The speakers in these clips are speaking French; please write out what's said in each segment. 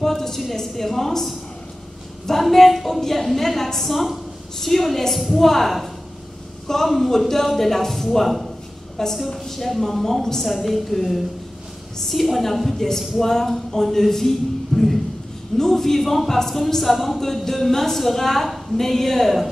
porte sur l'espérance, va mettre l'accent sur l'espoir comme moteur de la foi. Parce que, chère maman, vous savez que si on n'a plus d'espoir, on ne vit plus. Nous vivons parce que nous savons que demain sera meilleur.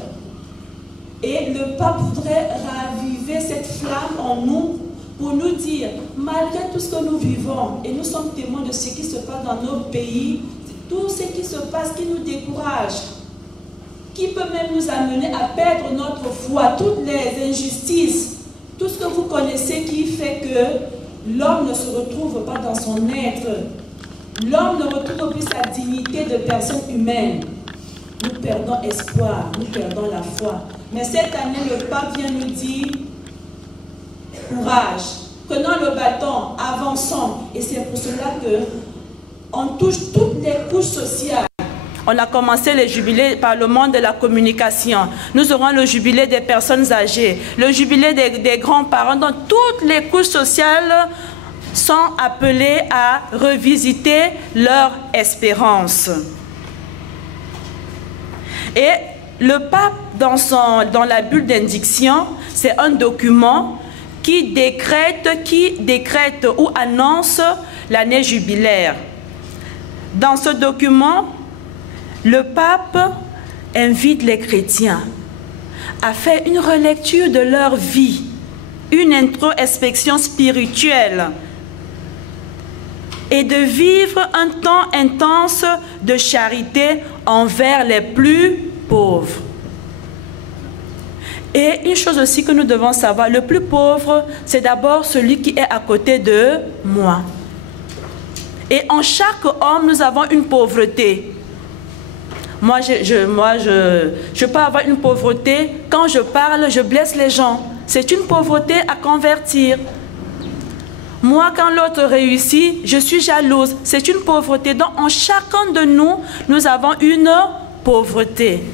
Et le pape voudrait raviver cette flamme en nous pour nous dire, malgré tout ce que nous vivons, et nous sommes témoins de ce qui se passe dans nos pays, tout ce qui se passe qui nous décourage, qui peut même nous amener à perdre notre foi, toutes les injustices, tout ce que vous connaissez qui fait que l'homme ne se retrouve pas dans son être, l'homme ne retrouve plus sa dignité de personne humaine. Nous perdons espoir, nous perdons la foi. Mais cette année, le pape vient nous dire, courage, prenons le bâton, avançons. Et c'est pour cela qu'on touche toutes les couches sociales. On a commencé le jubilé par le monde de la communication. Nous aurons le jubilé des personnes âgées, le jubilé des grands-parents. Donc toutes les couches sociales sont appelées à revisiter leur espérance. Et le pape, dans la bulle d'indiction, c'est un document qui décrète ou annonce l'année jubilaire. Dans ce document, le pape invite les chrétiens à faire une relecture de leur vie, une introspection spirituelle et de vivre un temps intense de charité envers les plus pauvres. Et une chose aussi que nous devons savoir, le plus pauvre, c'est d'abord celui qui est à côté de moi. Et en chaque homme, nous avons une pauvreté. Moi, je peux avoir une pauvreté. Quand je parle, je blesse les gens. C'est une pauvreté à convertir. Moi, quand l'autre réussit, je suis jalouse. C'est une pauvreté. Donc, en chacun de nous, nous avons une pauvreté.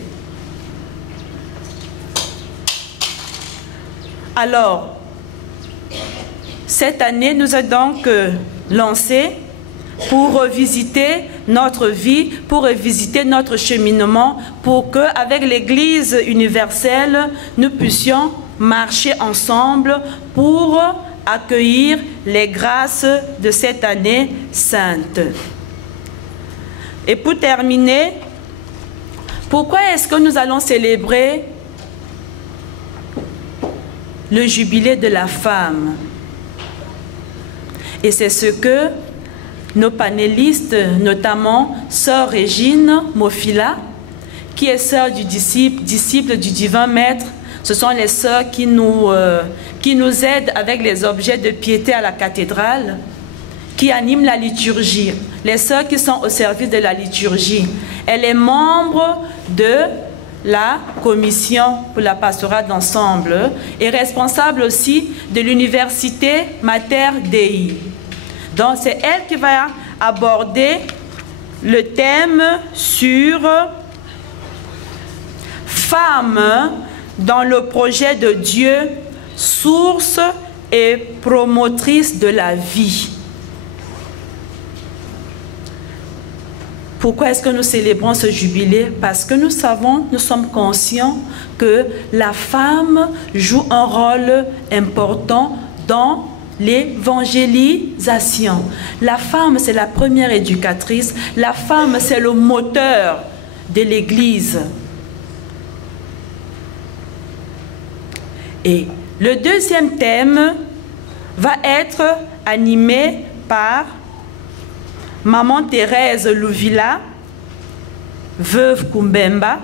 Alors, cette année, nous avons donc lancé pour revisiter notre vie, pour revisiter notre cheminement, pour qu'avec l'Église universelle, nous puissions marcher ensemble pour accueillir les grâces de cette année sainte. Et pour terminer, pourquoi est-ce que nous allons célébrer le jubilé de la femme? Et c'est ce que nos panélistes, notamment Sœur Régine Mofila, qui est sœur du disciple du divin maître. Ce sont les sœurs qui nous aident avec les objets de piété à la cathédrale, qui animent la liturgie, les sœurs qui sont au service de la liturgie. Elle est membre de la commission pour la pastorale d'ensemble et responsable aussi de l'université Mater Dei. Donc c'est elle qui va aborder le thème sur femme dans le projet de Dieu, source et promotrice de la vie. Pourquoi est-ce que nous célébrons ce jubilé? Parce que nous savons, nous sommes conscients que la femme joue un rôle important dans l'évangélisation. La femme, c'est la première éducatrice. La femme, c'est le moteur de l'Église. Et le deuxième thème va être animé par Maman Thérèse Louvila, veuve Kumbemba.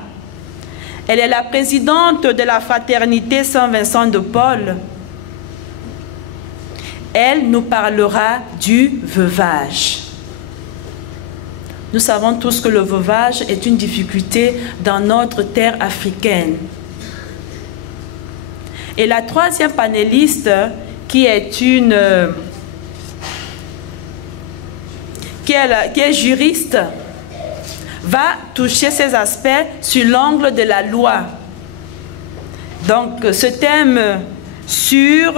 Elle est la présidente de la fraternité Saint-Vincent de Paul. Elle nous parlera du veuvage. Nous savons tous que le veuvage est une difficulté dans notre terre africaine. Et la troisième panéliste, qui est juriste, va toucher ces aspects sur l'angle de la loi. Donc, ce thème sur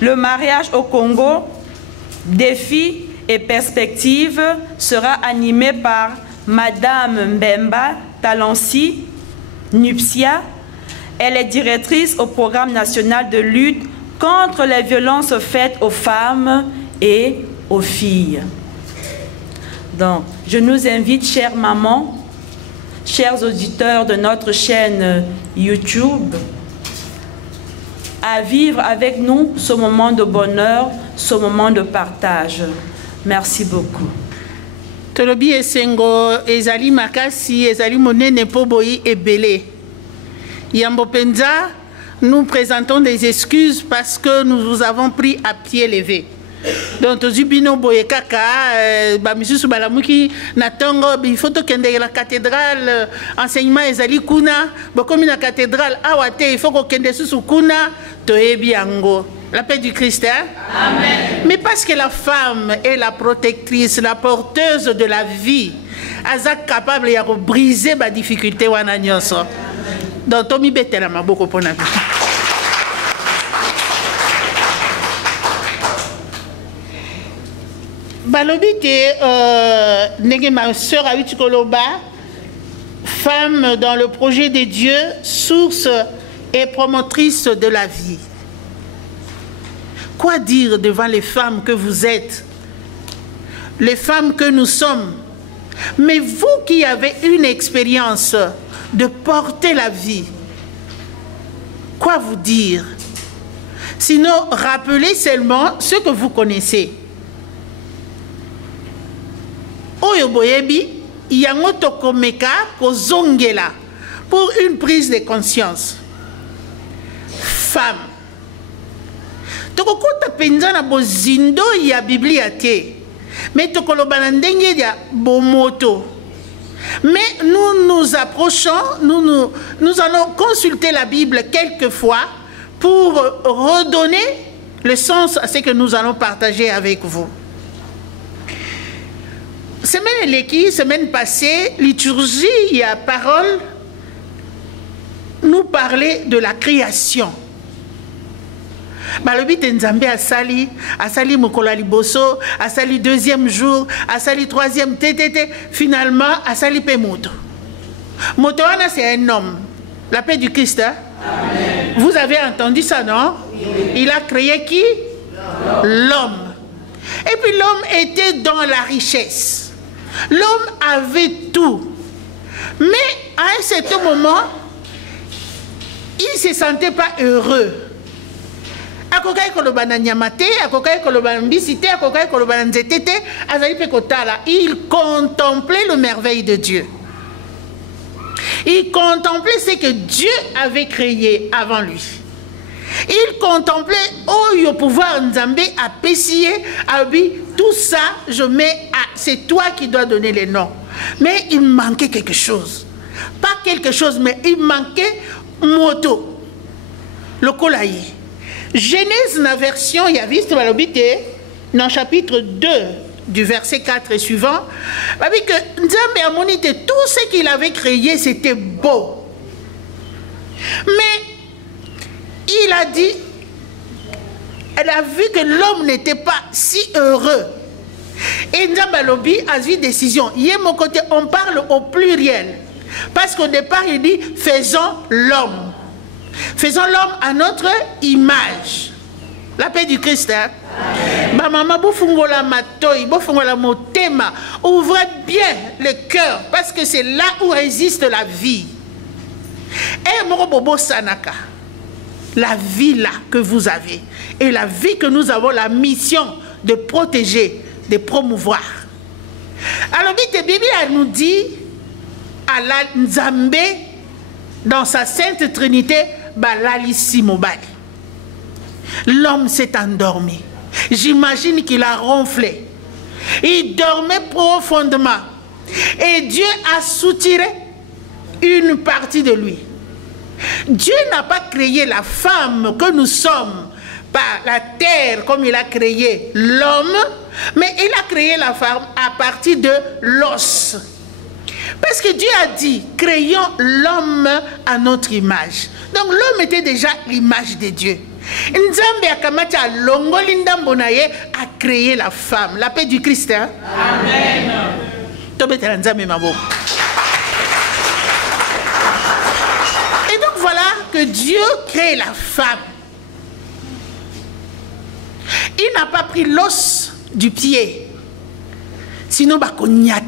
le mariage au Congo, défis et perspectives sera animée par Madame Mbemba Talansi Nupsia. Elle est directrice au programme national de lutte contre les violences faites aux femmes et aux filles. Donc, je nous invite, chères mamans, chers auditeurs de notre chaîne YouTube, à vivre avec nous ce moment de bonheur, ce moment de partage. Merci beaucoup. Tolobi esengo ezali makasi ezali monene po boyi ebele. Yambo penza, nous présentons des excuses parce que nous vous avons pris à pied levé. Donc tozubino boye kaka ba misusu balamuki na tongo il faut to kende la cathédrale enseignement ezali kuna bokomi na cathédrale awate il faut ko kende susu kuna to yebi yango. La paix du Christ, hein? Amen. Mais parce que la femme est la protectrice, la porteuse de la vie, elle est capable de briser les difficultés. Donc, Tommy Betela m'a beaucoup pour la vie. Balobite, ma soeur Aïti Koloba, femme dans le projet de Dieu, source et promotrice de la vie. Quoi dire devant les femmes que vous êtes, les femmes que nous sommes, mais vous qui avez une expérience de porter la vie, quoi vous dire? Sinon, rappelez seulement ce que vous connaissez. Oyo boyebi, yango tokomeka kozongela pour une prise de conscience. Femme. Tokokota penza na bozindo ya Biblia te. Mais tokoloba na ndenge ya bomoto. Mais nous nous approchons, nous allons consulter la Bible quelquefois pour redonner le sens à ce que nous allons partager avec vous. Semaine passée, liturgie et parole nous parlait de la création. Balobite Nzambe asali mokola liboso, asali deuxième jour, asali troisième TTT, finalement asali pe moto. Moto wana c'est un homme. La paix du Christ. Hein? Amen. Vous avez entendu ça, non? Oui. Il a créé qui? L'homme. Et puis l'homme était dans la richesse. L'homme avait tout. Mais à un certain moment, il ne se sentait pas heureux. Il contemplait le merveille de Dieu. Il contemplait ce que Dieu avait créé avant lui. Il contemplait le pouvoir Nzambe à Pessier, à lui, tout ça, je mets à... C'est toi qui dois donner les noms. Mais il manquait quelque chose. Pas quelque chose, mais il manquait moto. Le colaïe. Genèse, la version, il y a vu, dans le chapitre 2, du verset 4 et suivant, que Nzambe a monité tout ce qu'il avait créé, c'était beau. Mais il a dit, elle a vu que l'homme n'était pas si heureux. Et Nzambalobi a vu décision. Mon côté, on parle au pluriel. Parce qu'au départ, il dit, faisons l'homme. Faisons l'homme à notre image. La paix du Christ. Hein? Ma maman, bofungola matoi, bofungola motema. Ouvrez bien le cœur, parce que c'est là où résiste la vie. Et morobobo sanaka. La vie là que vous avez. Et la vie que nous avons la mission de protéger, de promouvoir. Alors, la Bible nous dit, à la Nzambe, dans sa sainte Trinité, l'homme s'est endormi. J'imagine qu'il a ronflé. Il dormait profondément. Et Dieu a soutiré une partie de lui. Dieu n'a pas créé la femme que nous sommes par la terre comme il a créé l'homme, mais il a créé la femme à partir de l'os. Parce que Dieu a dit, créons l'homme à notre image. Donc l'homme était déjà l'image de Dieu. Nzambe akamata longoli ndambo na ye créé la femme. La paix du Christ. Hein? Amen. Et donc voilà que Dieu crée la femme. Il n'a pas pris l'os du pied. Sinon, il n'a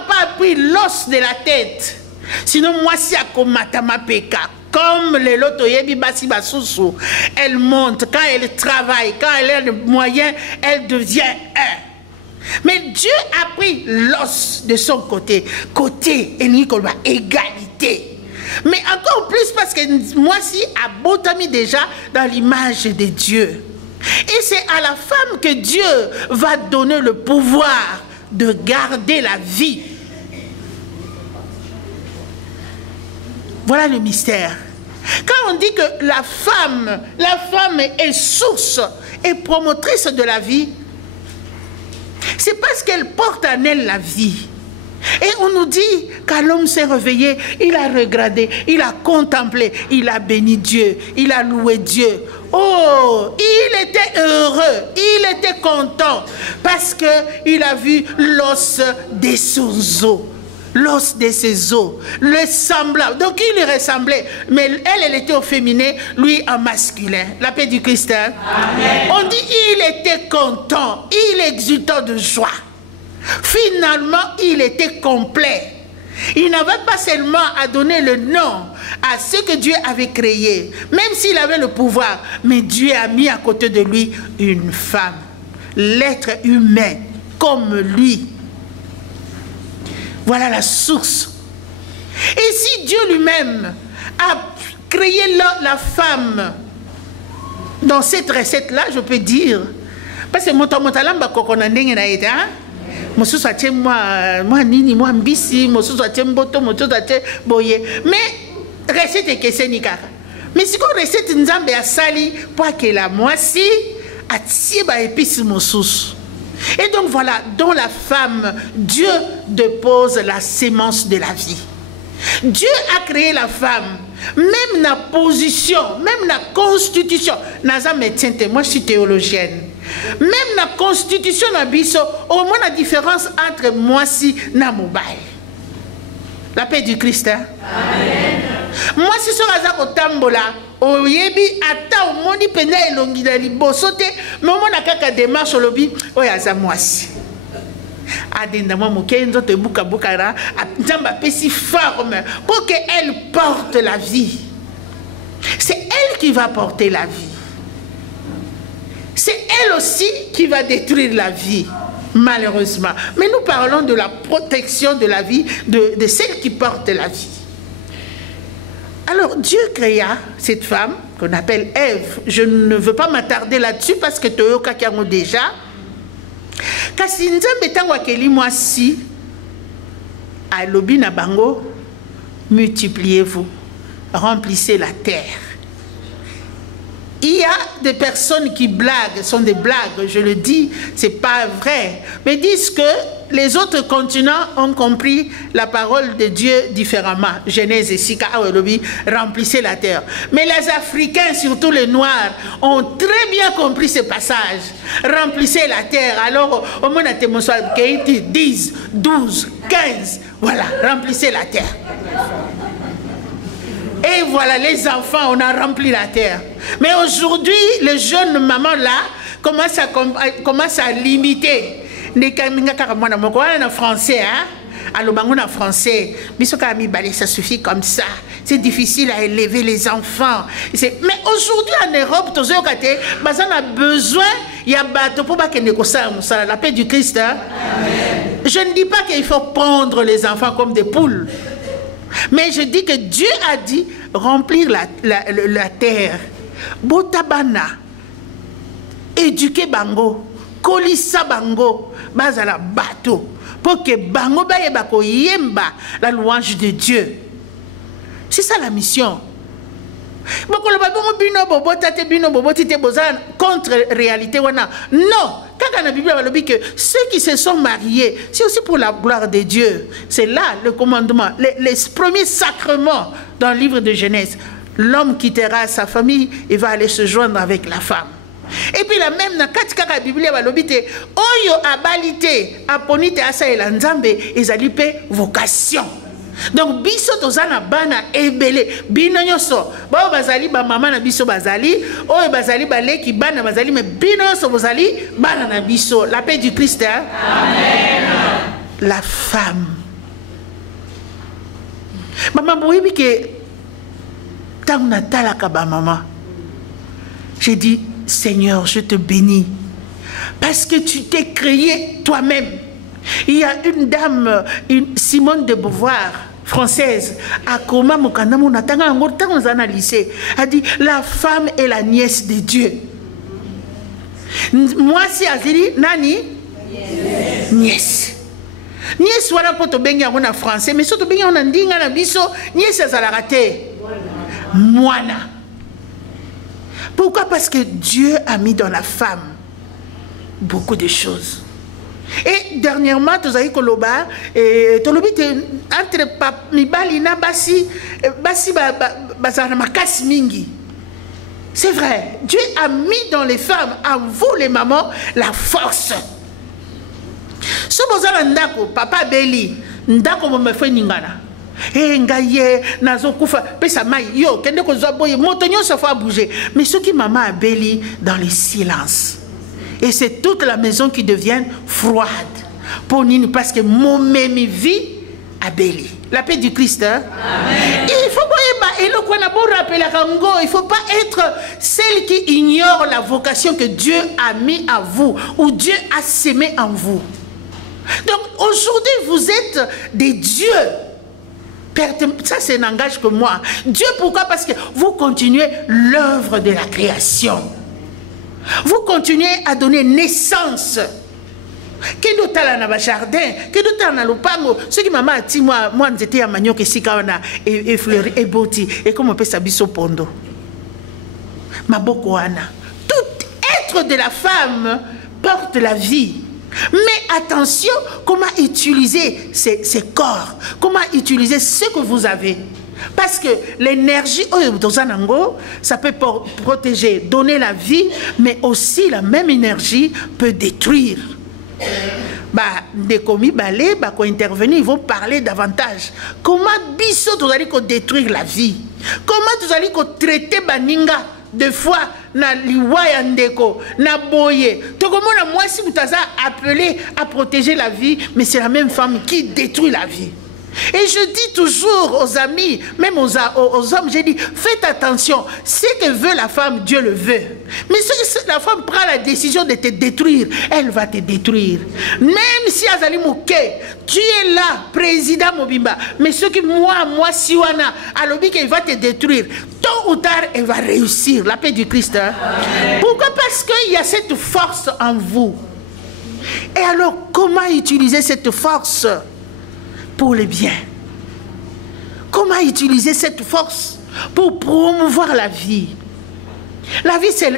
pas pris l'os de la tête. Sinon, moi, si ma peka. Comme les lotoyebi basi basusu, elle monte, quand elle travaille, quand elle a le moyen, elle devient un. Mais Dieu a pris l'os de son côté, égalité. Mais encore plus parce que moi si abotami déjà dans l'image de Dieu. Et c'est à la femme que Dieu va donner le pouvoir de garder la vie. Voilà le mystère. Quand on dit que la femme est source et promotrice de la vie, c'est parce qu'elle porte en elle la vie. Et on nous dit quand l'homme s'est réveillé, il a regardé, il a contemplé, il a béni Dieu, il a loué Dieu. Oh, il était heureux, il était content parce qu'il a vu l'os de ses os. L'os de ses os, le semblable. Donc il lui ressemblait, mais elle était au féminin, lui en masculin. La paix du Christ. Hein? Amen. On dit il était content, il exultait de joie. Finalement, il était complet. Il n'avait pas seulement à donner le nom à ce que Dieu avait créé, même s'il avait le pouvoir, mais Dieu a mis à côté de lui une femme, l'être humain comme lui. Voilà la source. Et si Dieu lui-même a créé la femme dans cette recette-là, je peux dire, parce que moi nini, moi mbisi, moi mboto, boye. Mais recette est question ni kaka. Mais si qu'on recette nzambe a sali pour que la moisi a tié ba épice mosus. Et donc voilà, dans la femme, Dieu dépose la sémence de la vie. Dieu a créé la femme, même la position, même la constitution. Naza médecin, moi je suis théologienne. Même la constitution n'abisso, au moins la différence entre moi si na mobile. La paix du Christ. Hein? Amen. Moi si je suis au tambola, au yebi ata au moni pena elongi na libosote, mais au moins kaka démarche au lobby, oyaza moi si. Adenda moi mokenzo te buka bukara, nzamba pesi forme pour qu'elle porte la vie. C'est elle qui va porter la vie. C'est elle aussi qui va détruire la vie, malheureusement. Mais nous parlons de la protection de la vie, de celle qui porte la vie. Alors, Dieu créa cette femme, qu'on appelle Ève. Je ne veux pas m'attarder là-dessus parce que Toyoka qui a déjà. Kasi nzambe tango akeli mwasi, a lobi na bango, multipliez-vous, remplissez la terre. Il y a des personnes qui blaguent, sont des blagues, je le dis, c'est pas vrai, mais disent que les autres continents ont compris la parole de Dieu différemment. Genèse et Sika, remplissez la terre. Mais les Africains, surtout les Noirs, ont très bien compris ce passage. Remplissez la terre. Alors, au moins, 10, 12, 15, voilà, remplissez la terre. Et voilà, les enfants, on a rempli la terre. Mais aujourd'hui, les jeunes mamans-là commencent à limiter. En français, hein? Alors, en français, ça suffit comme ça. C'est difficile à élever les enfants. Mais aujourd'hui, en Europe, on a besoin, il y a la paix du Christ. Hein? Je ne dis pas qu'il faut prendre les enfants comme des poules. Mais je dis que Dieu a dit remplir la terre. Botabana, éduquer bango, kolisa bango, bazala bateau, pour que bango bayebako yemba la louange de Dieu. C'est ça la mission. Contre réalité. Non. Quand la Bible dit que ceux qui se sont mariés, c'est aussi pour la gloire de Dieu. C'est là le commandement, les premiers sacrements dans le livre de Genèse. L'homme quittera sa famille et va aller se joindre avec la femme. Et puis la même na katika ka Biblia balobite oyo abalite aponite asa elanzambe ezali pe vocation. Donc biso tozana bana ebele bino nyoso bao bazali ba mama na biso bazali oyo bazali baleki bana bazali mais bino nyoso bozali bana na biso. La paix du Christ hein? Amen. La femme maman boyebi ke tant natalaka ba mama j'ai dit Seigneur je te bénis parce que tu t'es créé toi-même. Il y a une dame, Simone de Beauvoir, française, à Koma Mokanamu Natanga Ngortang dans un lycée, a dit la femme est la nièce de Dieu. Moi, si Azili, Nani? Nièce. Nièce, voilà pour te baigner en français, mais surtout baigner en andinga na biso, nièce, ça l'a raté. Moana. Pourquoi? Parce que Dieu a mis dans la femme beaucoup de choses. Et dernièrement, tu as dit que l'oba, entre Mibali na Basi, mingi. C'est vrai, Dieu a mis dans les femmes, en vous les mamans, la force. Si vous avez un dako, papa Beli, ndako me fait ningana. Et ngaye nazo kufa pesa mai yo kende ko zoboye motonyo ça faut bouger. Mais ce qui maman a Beli dans le silence. Et c'est toute la maison qui devient froide. Pour Nini, parce que mon même vie a béli. La paix du Christ. Hein? Amen. Il faut il ne faut pas être celle qui ignore la vocation que Dieu a mis à vous, ou Dieu a sémé en vous. Donc aujourd'hui, vous êtes des dieux. Ça, c'est un langage que moi. Dieu, pourquoi? Parce que vous continuez l'œuvre de la création. Vous continuez à donner naissance. Que d'autres dans le jardin, que d'autres dans le pango. Ce qui m'a dit, moi, j'étais à Magno, que si Kawana et fleur et boti, et comme on peut s'habiller au pondo. Ma bokoana. Tout être de la femme porte la vie. Mais attention, comment utiliser ces corps, comment utiliser ce que vous avez. Parce que l'énergie, ça peut protéger, donner la vie, mais aussi la même énergie peut détruire. Des commis balais, intervenir, ils vont parler davantage. Comment biso vous allez détruire la vie? Comment vous allez traiter baninga de fois na liwaya ndeko na boye? Tout comme moi si vous avez appelé à protéger la vie, mais c'est la même femme qui détruit la vie. Et je dis toujours aux amis, même aux hommes, j'ai dit, faites attention, ce que veut la femme, Dieu le veut. Mais si la femme prend la décision de te détruire, elle va te détruire. Même si Azali Mouké, tu es là, président Mobimba, mais ce que moi, Siwana, Alobi, qu'il va te détruire, tôt ou tard, elle va réussir. La paix du Christ. Hein? Pourquoi? Parce qu'il y a cette force en vous. Et alors, comment utiliser cette force pour le bien? Comment utiliser cette force pour promouvoir la vie? La vie, c'est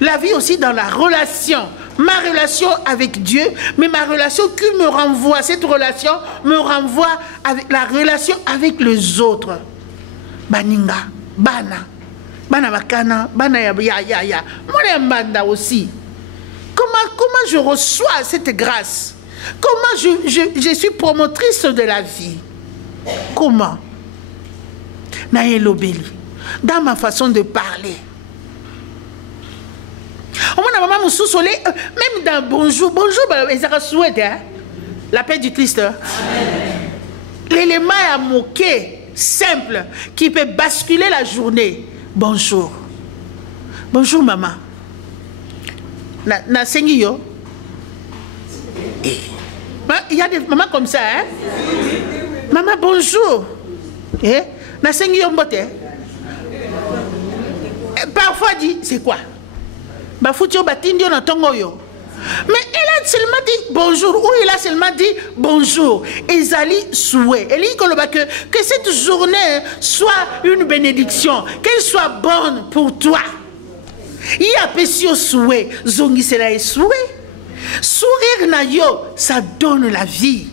la vie aussi dans la relation. Ma relation avec Dieu, mais ma relation qui me renvoie, cette relation me renvoie avec la relation avec les autres. Baninga, bana, bana bakana, bana ya moi mbanda aussi. Comment je reçois cette grâce? Comment je suis promotrice de la vie? Comment? Naëlobeli, dans ma façon de parler. Même dans bonjour, la paix du Christ. L'élément à moquer, simple, qui peut basculer la journée. Bonjour. Bonjour maman. Na sengiyo. Il y a des mamans comme ça, hein? Maman, bonjour. Eh? Na sengiyo mbote. Parfois dit, c'est quoi? Mais elle a seulement dit bonjour, ou il a seulement dit bonjour. Ezali souhait. Elle dit que cette journée soit une bénédiction, qu'elle soit bonne pour toi. Il y a pesio souhait, zongi cela est souhait. Sourire na yo, ça donne la vie.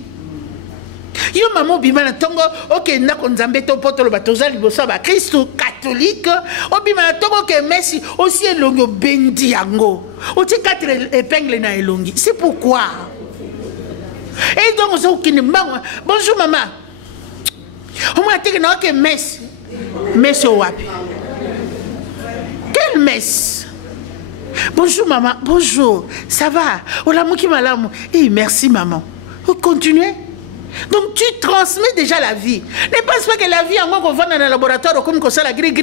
Yo maman bimana tongo ok na konzambe to poto lo batoza liboso ba Christ catholique obimana tongo ke Messi aussi elongo bendi yango oti 4 épingles na elongi. C'est pourquoi. Et donc on qui ne bonjour maman. On m'a dit que non que Messi Messi wapi. Quelle messe? Bonjour maman, bonjour, ça va? Olamuki malamu. Eh merci maman. Vous continuez? Donc tu transmets déjà la vie. Ne pense pas que la vie en moi qu'on va dans le laboratoire comme ça la gris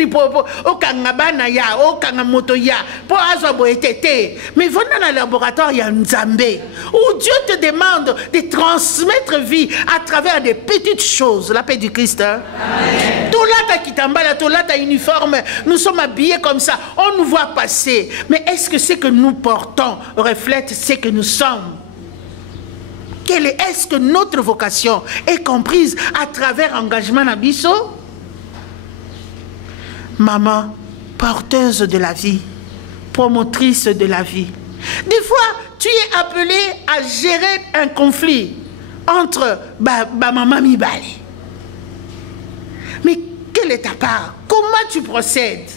au kangabana ya au kangamoto ya pour azwa boetete. Mais va dans le laboratoire ya Nzambe où Dieu te demande de transmettre vie à travers des petites choses. La paix du Christ. Hein? Tout là ta kitambala, tout là ta uniforme, nous sommes habillés comme ça. On nous voit passer. Mais est-ce que ce que nous portons reflète ce que nous sommes? Est-ce que notre vocation est comprise à travers engagement Nabiso? Maman, porteuse de la vie, promotrice de la vie. Des fois, tu es appelé à gérer un conflit entre maman Mibali. Mais quelle est ta part? Comment tu procèdes?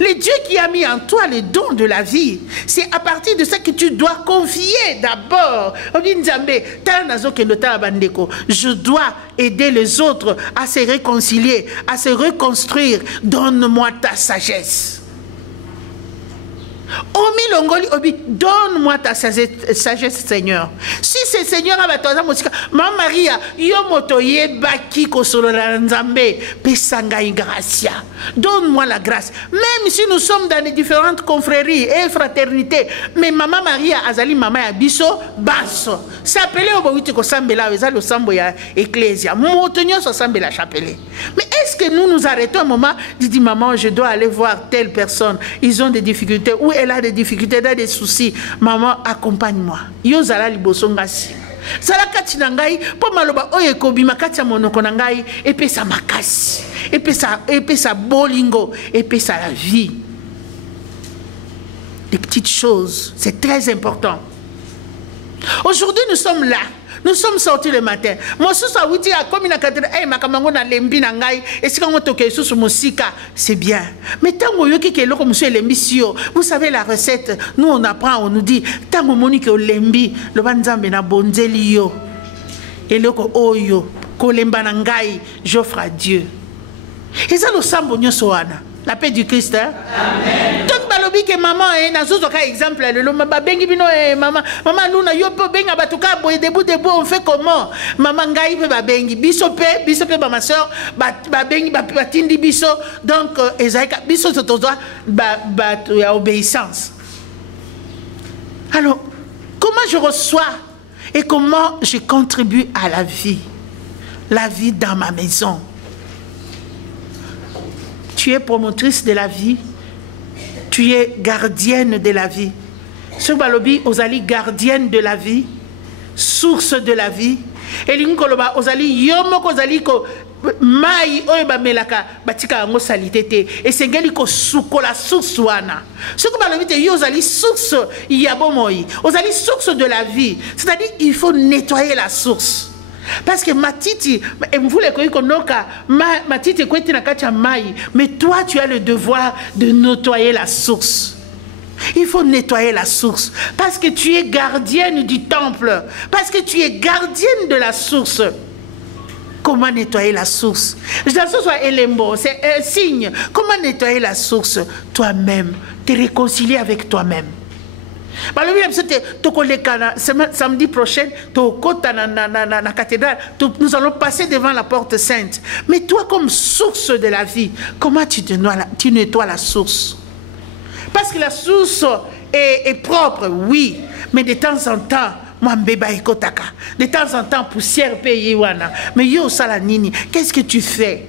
Le Dieu qui a mis en toi le don de la vie, c'est à partir de ça que tu dois confier d'abord. Je dois aider les autres à se réconcilier, à se reconstruire. Donne-moi ta sagesse. Donne-moi ta sagesse, Seigneur. Si c'est Seigneur, Maman Maria, donne-moi la grâce. Même si nous sommes dans les différentes confréries et fraternités, mais Maman Maria, Azali Mama Abiso, Basso. S'appeler au Bawiti Kosambela, Ezali Sambo ya Ecclesia. Motonio Sambela Chapelle. Mais est-ce que nous nous arrêtons un moment, dit maman, je dois aller voir telle personne, ils ont des difficultés, ou elle a des difficultés, elle a des soucis. Maman, accompagne-moi. Yozala libosongasi. Sala kati na ngai po maloba oyo ekobima kati ya monoko na ngai epesa makasi epesa bolingo epesa la vie. Des petites choses, c'est très important. Aujourd'hui nous sommes là. Nous sommes sortis le matin. Moi, ce soir, vous dites, comme il a dit, makamango na lembi na ngai, et si on toque sous musika, c'est bien. Mais tant que qui est là comme monsieur l'embissio, vous savez la recette, nous on apprend, on nous dit, tant que monique au lembi, le banzambe na bonzeli yo, et le ko oyo, ko lemba na ngai, j'offre à Dieu. Et ça le sambo nyosoana. La paix du Christ. Hein? Amen. Donc, balobi que maman, un exemple, maman, nous na debout, on fait comment? Maman ngai pe babengi, bisope, ma soeur, babengi, batindi biso, donc, Esaïka, biso sotozoa, obéissance. Alors, comment je reçois et comment je contribue à la vie dans ma maison? Tu es promotrice de la vie. Tu es gardienne de la vie. Ce balobi, osali gardienne de la vie, source de la vie. Et l'inkoloba, osali yomoko osali ko mai oeba melaka batika ngo salitete. Et sengeli ko suko la source wana. Ce que balobi te osali source yabomoi, osali source de la vie. C'est-à-dire il faut nettoyer la source. Parce que Matiti, mais toi tu as le devoir de nettoyer la source. Il faut nettoyer la source. Parce que tu es gardienne du temple. Parce que tu es gardienne de la source. Comment nettoyer la source? La source soit élément, c'est un signe. Comment nettoyer la source? Toi-même, te réconcilier avec toi-même. Samedi prochain, na cathédrale, nous allons passer devant la porte sainte. Mais toi, comme source de la vie, comment tu nettoies la source? Parce que la source est propre, oui, mais de temps en temps, de temps en temps, poussière paye wana. Mais yo salanini, qu'est-ce que tu fais?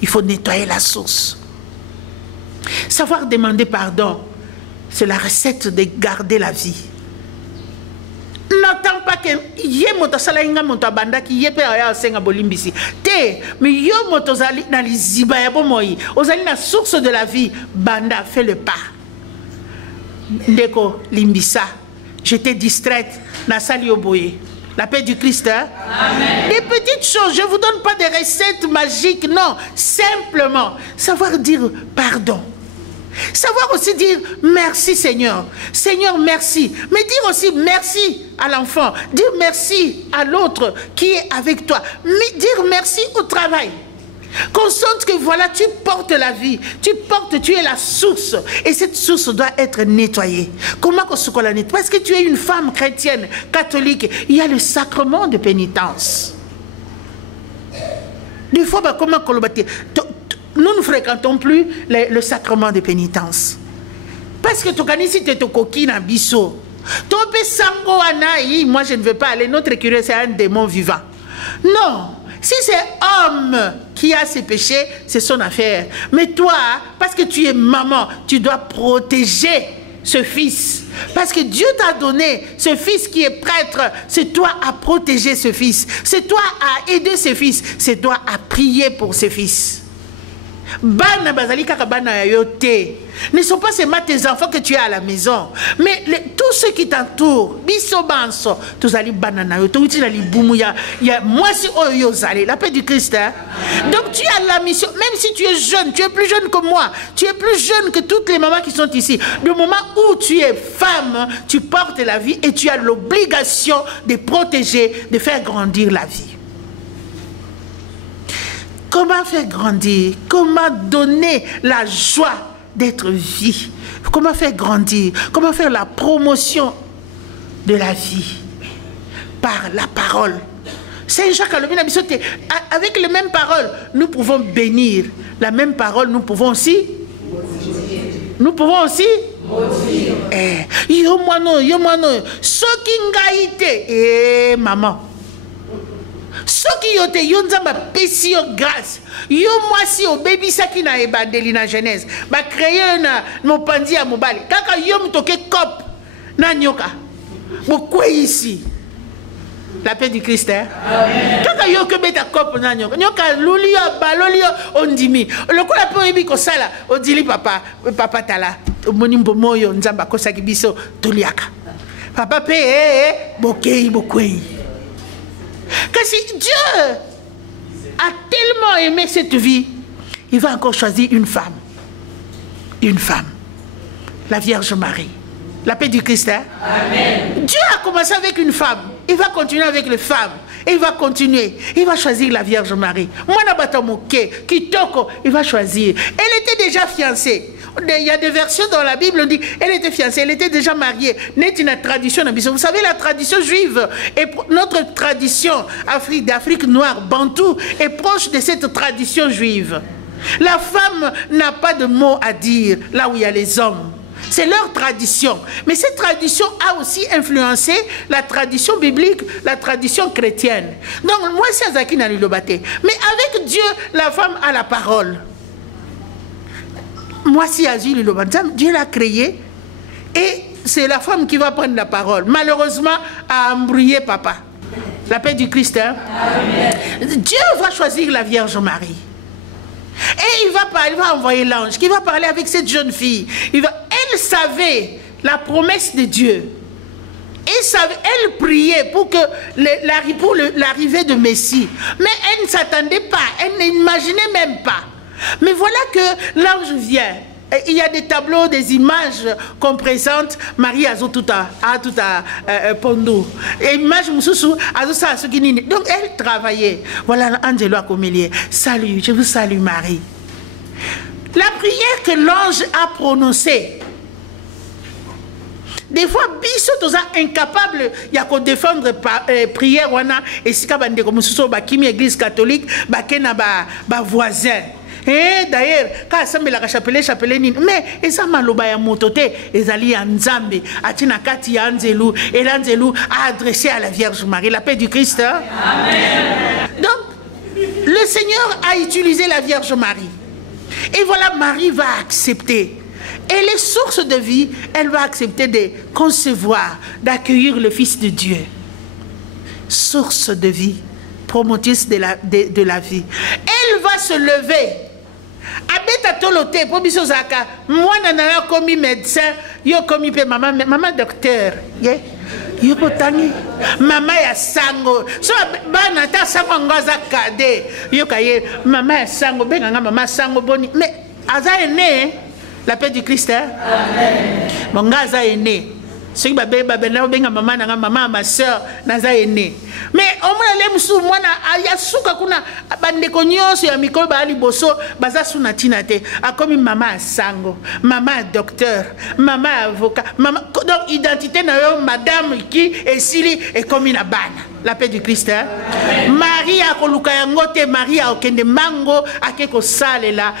Il faut nettoyer la source. Savoir demander pardon. C'est la recette de garder la vie. N'attends pas que yé moto sala inga moto abanda ki yé pe aya senga bolimbisi. Te, mais yo moto zali na liziba ya bomoi. Ozali na source de la vie. Banda, fais le pas. Ndeko limbisa. J'étais distraite na sali oboye. La paix du Christ. Hein? Amen. Des petites choses, je ne vous donne pas des recettes magiques, non. Simplement, savoir dire pardon. Savoir aussi dire merci Seigneur. Seigneur, merci. Mais dire aussi merci à l'enfant. Dire merci à l'autre qui est avec toi. Mais dire merci au travail. Qu'on sente que voilà, tu portes la vie. Tu es la source. Et cette source doit être nettoyée. Comment qu'on la nettoie? Parce que tu es une femme chrétienne, catholique. Il y a le sacrement de pénitence. Des fois, comment qu'on le bâtit? Nous ne fréquentons plus le sacrement de pénitence. Parce que tu connais si tu es coquine à bisso. Moi, je ne veux pas aller. Notre curé, c'est un démon vivant. Non. Si c'est homme qui a ses péchés, c'est son affaire. Mais toi, parce que tu es maman, tu dois protéger ce fils. Parce que Dieu t'a donné ce fils qui est prêtre. C'est toi à protéger ce fils. C'est toi à aider ce fils. C'est toi à prier pour ce fils. Bana bazali kaka bana yote. Ne sont pas seulement tes enfants que tu as à la maison, mais tous ceux qui t'entourent. Biso banso, tous ali banana yote. Uti la libumu ya moi si oyo zali. La paix du Christ. Hein? Donc tu as la mission. Même si tu es jeune, tu es plus jeune que moi, tu es plus jeune que toutes les mamans qui sont ici. Du moment où tu es femme, tu portes la vie et tu as l'obligation de protéger, de faire grandir la vie. Comment faire grandir? Comment donner la joie d'être vie? Comment faire grandir? Comment faire la promotion de la vie? Par la parole. Saint Jacques avec les mêmes paroles, nous pouvons bénir. La même parole, nous pouvons aussi maudire. Yo mano, soki ngaite, maman. Ce qui yote yonzamba pesi yo grâce yo mwasi obebisaki na ebandeli na Genèse ba créer na mopandi ya mobali kaka yo mtoke cop na nyoka bokwe ici. La paix du Christ. Hein? Amen. Kaka yo ke beta cop na nyoka nyoka luli yo baloli yo ondimi lokola pe oyebi kosala odili papa tala monimbo moyo nzamba kosaki biso toliaka papa pe bokei bokwei. Car si Dieu a tellement aimé cette vie, il va encore choisir une femme. Une femme. La Vierge Marie. La paix du Christ. Hein? Amen. Dieu a commencé avec une femme. Il va continuer avec les femmes. Et il va continuer. Il va choisir la Vierge Marie. Mwana Batamoke, Kitoko, il va choisir. Elle était déjà fiancée. Il y a des versions dans la Bible, on dit elle était fiancée, elle était déjà mariée. N'est une tradition. Vous savez, la tradition juive et notre tradition d'Afrique noire, bantou, est proche de cette tradition juive. La femme n'a pas de mots à dire là où il y a les hommes. C'est leur tradition. Mais cette tradition a aussi influencé la tradition biblique, la tradition chrétienne. Donc, moi, c'est Azaki Nalilobate. Mais avec Dieu, la femme a la parole. Moi, si Azul Dieu l'a créé et c'est la femme qui va prendre la parole. Malheureusement, a embrouillé papa. La paix du Christ. Hein? Amen. Dieu va choisir la Vierge Marie. Et il va envoyer l'ange qui va parler avec cette jeune fille. Elle savait la promesse de Dieu. Elle priait pour l'arrivée de Messie. Mais elle ne s'attendait pas, elle n'imaginait même pas. Mais voilà que l'ange vient. Il y a des tableaux, des images qu'on présente. Marie a tout à Pondo. Et image donc elle travaillait. Voilà l'angelo à Comélier. Salut, je vous salue Marie. La prière que l'ange a prononcée. Des fois, biso toza incapable ya ko défendre prière wana et sika bande comme soso ba kimi église catholique ba kena ba voisin. Et d'ailleurs, quand assemble la chapelet nini, mais eza maloba ya motote ezali ya nzambe atina kati ya nzelu et l'anzelu a adressé à la Vierge Marie. La paix du Christ. Hein? Amen. Donc, le Seigneur a utilisé la Vierge Marie. Et voilà, Marie va accepter. Et les sources de vie, elle va accepter de concevoir, d'accueillir le Fils de Dieu. Source de vie, promotrice de la vie. Elle va se lever. Abeta tolote, pour biso zaka, moi nana commis médecin, yo commis maman docteur. Yeah? Yoko tangi. Mama ya sango. So bana ta sango ngaza kade. Yoka ye mama ya sango benga mama sango boni. Mais aza est né la paix du Christ. Amen. Mon ngaza est né. Ce qui benga mama na mama ma soeur naza est né. Mais au moins les musu mwana ya suka kuna bandeko nyonso ya mikolo ba liboso baza suna tinate akomi mama sango, mama docteur, mama avocat, mama donc identité na yo madame qui esili et comme na bana. La paix du Christ. Hein? Marie a koluka yango te, Marie a okende mango ake ko salela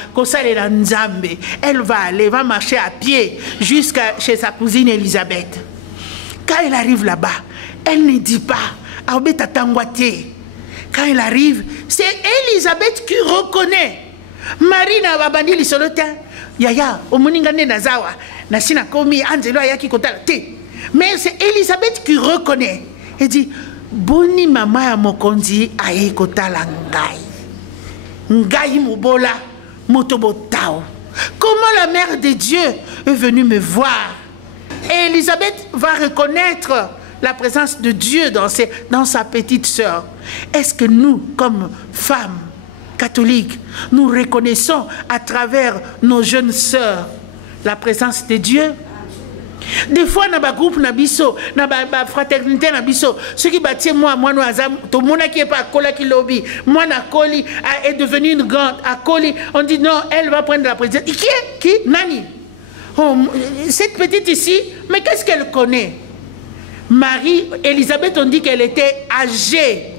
nzambe. Elle va marcher à pied jusqu'à chez sa cousine Elisabeth. Quand elle arrive là-bas, elle ne dit pas quand elle arrive, c'est Elisabeth qui reconnaît. Marie na babandi li solota. Yaya, omoningane nazawa, nasina komi anzelo ayaki kotala te. Mais c'est Elisabeth qui reconnaît. Elle dit boni mama ya mokonzi aye kotala ngai mubola motobotao. Comment la mère de Dieu est venue me voir? Et Elisabeth va reconnaître la présence de Dieu dans sa petite sœur. Est-ce que nous, comme femmes catholiques, nous reconnaissons à travers nos jeunes sœurs la présence de Dieu? Des fois, dans le groupe, dans la fraternité, ce qui bâtit moi, tout le monde qui n'est pas à Kola qui lobby, moi, Koli est devenue une grande. À Koli, on dit non, elle va prendre la présidence. Qui? Nani? Oh, cette petite ici, mais qu'est-ce qu'elle connaît? Marie, Elisabeth, on dit qu'elle était âgée.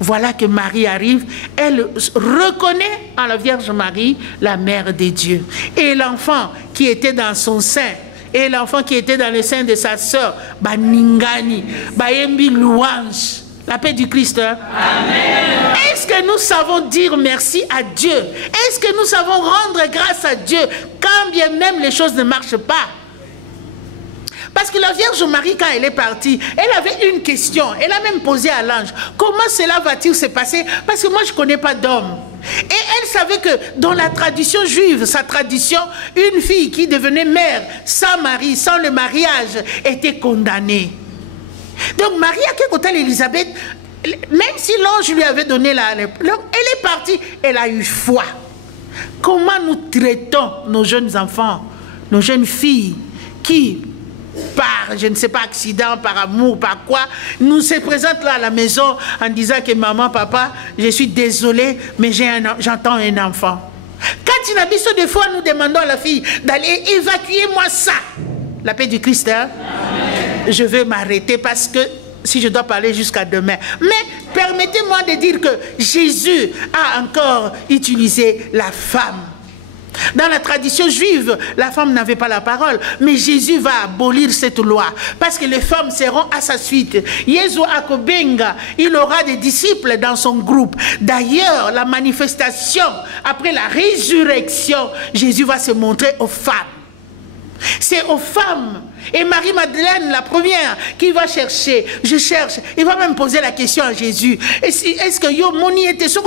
Voilà que Marie arrive, elle reconnaît en la Vierge Marie la mère de Dieu. Et l'enfant qui était dans son sein, et l'enfant qui était dans le sein de sa sœur, Baningani, Bayembi louange, la paix du Christ. Hein? Amen. Est-ce que nous savons dire merci à Dieu? Est-ce que nous savons rendre grâce à Dieu quand bien même les choses ne marchent pas? Parce que la Vierge Marie, quand elle est partie, elle avait une question. Elle a même posé à l'ange. Comment cela va-t-il se passer? Parce que moi, je ne connais pas d'homme. Et elle savait que dans la tradition juive, sa tradition, une fille qui devenait mère sans mari, sans le mariage, était condamnée. Donc Marie a quitté Elisabeth, même si l'ange lui avait donné elle est partie, elle a eu foi. Comment nous traitons nos jeunes enfants, nos jeunes filles qui, par, je ne sais pas, accident, par amour, par quoi, nous se présentent là à la maison en disant que maman, papa, je suis désolée, mais j'entends un enfant. Quand il a dit ça, des fois, nous demandons à la fille d'aller évacuer moi ça. La paix du Christ, hein? Je vais m'arrêter parce que si je dois parler jusqu'à demain. Mais permettez-moi de dire que Jésus a encore utilisé la femme. Dans la tradition juive, la femme n'avait pas la parole, mais Jésus va abolir cette loi parce que les femmes seront à sa suite. Jésus akobenga, il aura des disciples dans son groupe. D'ailleurs, la manifestation après la résurrection, Jésus va se montrer aux femmes. C'est aux femmes. Et Marie-Madeleine, la première, qui va chercher. Je cherche. Il va même poser la question à Jésus. Est-ce que yo moni était sur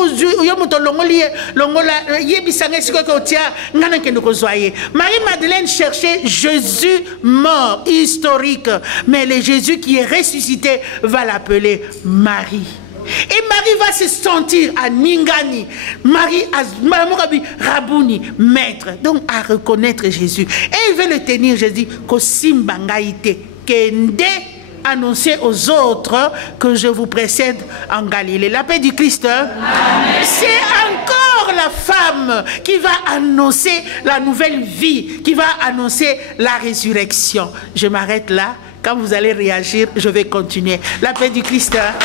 Marie-Madeleine cherchait Jésus mort, historique. Mais le Jésus qui est ressuscité va l'appeler Marie. Et Marie va se sentir à Ningani, Marie Rabouni, maître, donc à reconnaître Jésus. Et il veut le tenir, Jésus, Kosimbangaïte, Kende, annoncer aux autres que je vous précède en Galilée. La paix du Christ, hein? C'est encore la femme qui va annoncer la nouvelle vie, qui va annoncer la résurrection. Je m'arrête là. Quand vous allez réagir, je vais continuer. La paix du Christ. Hein?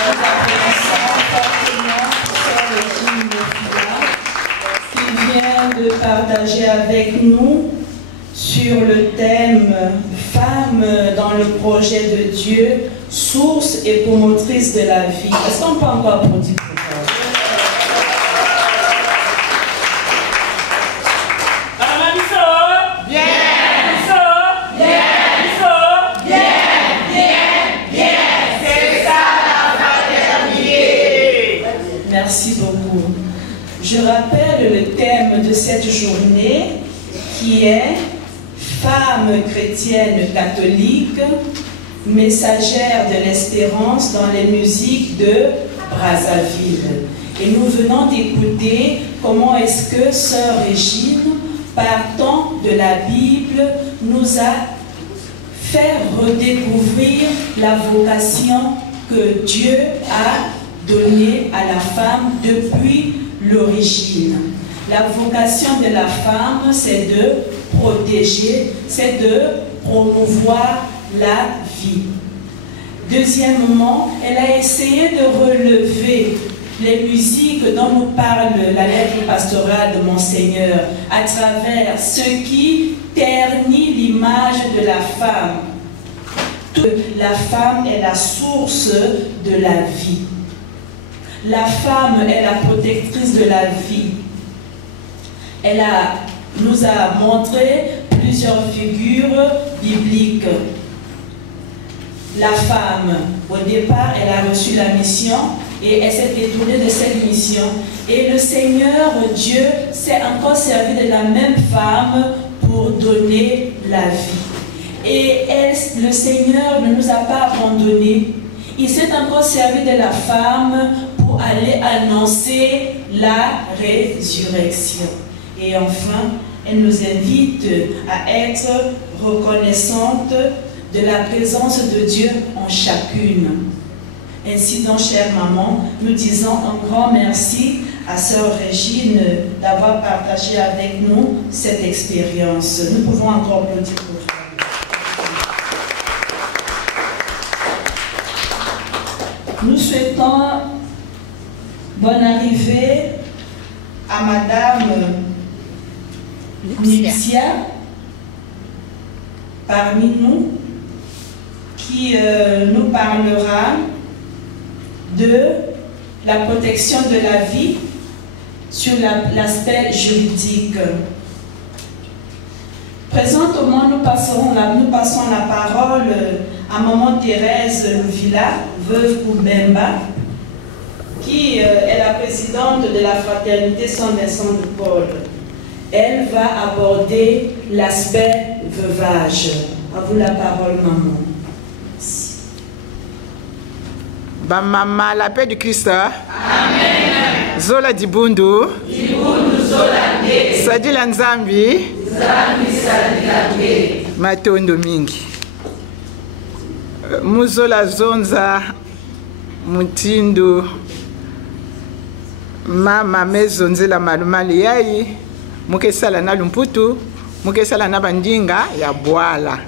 Qui vient de partager avec nous sur le thème Femme dans le projet de Dieu, source et promotrice de la vie. Est-ce qu'on peut encore applaudir pour ça? Merci beaucoup. Je rappelle le thème de cette journée qui est Femme chrétienne catholique, messagère de l'espérance dans les musiques de Brazzaville. Et nous venons d'écouter comment est-ce que Sœur Régine, partant de la Bible, nous a fait redécouvrir la vocation que Dieu a donnée à la femme depuis l'origine. La vocation de la femme, c'est de protéger, c'est de promouvoir la vie. Deuxièmement, elle a essayé de relever les musiques dont nous parle la lettre pastorale de Monseigneur à travers ce qui ternit l'image de la femme. La femme est la source de la vie. La femme est la protectrice de la vie. Elle nous a montré plusieurs figures bibliques. La femme, au départ, elle a reçu la mission et elle s'est détournée de cette mission. Et le Seigneur, Dieu, s'est encore servi de la même femme pour donner la vie. Et le Seigneur ne nous a pas abandonnés. Il s'est encore servi de la femme pour aller annoncer la résurrection. Et enfin, elle nous invite à être reconnaissante de la présence de Dieu en chacune. Ainsi donc, chère maman, nous disons un grand merci à Sœur Régine d'avoir partagé avec nous cette expérience. Nous pouvons encore applaudir pour elle. Nous souhaitons bonne arrivée à Madame Nipsia parmi nous, qui nous parlera de la protection de la vie sur l'aspect juridique. Présentement, nous passons la parole à Maman Thérèse Louvila, veuve Koubemba, qui est la présidente de la fraternité Saint-Vincent de Paul. Elle va aborder l'aspect veuvage. À vous la parole, maman. Merci. Ba mama, la paix du Christ. Amen. Zola Dibundu. Dibundu Zola de. Sadila Nzambi. Nzambi Sadila de. Matondo mingi. Muzola Zonza. Mutindo. Mama mezonzela malumali yayi. Muke sala na lumputu. Muke sala na bandinga ya boala.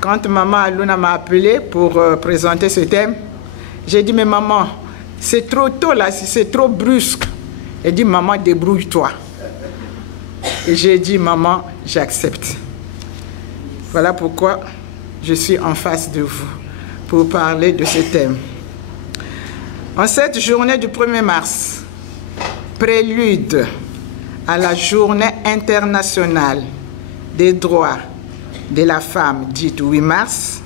Quand maman Aluna m'a appelé pour présenter ce thème, j'ai dit, mais maman, c'est trop tôt là, c'est trop brusque. Elle dit, maman, débrouille-toi. Et j'ai dit, maman, j'accepte. Voilà pourquoi je suis en face de vous pour parler de ce thème. En cette journée du 1er mars, prélude à la journée internationale des droits de la femme, dite 8 mars,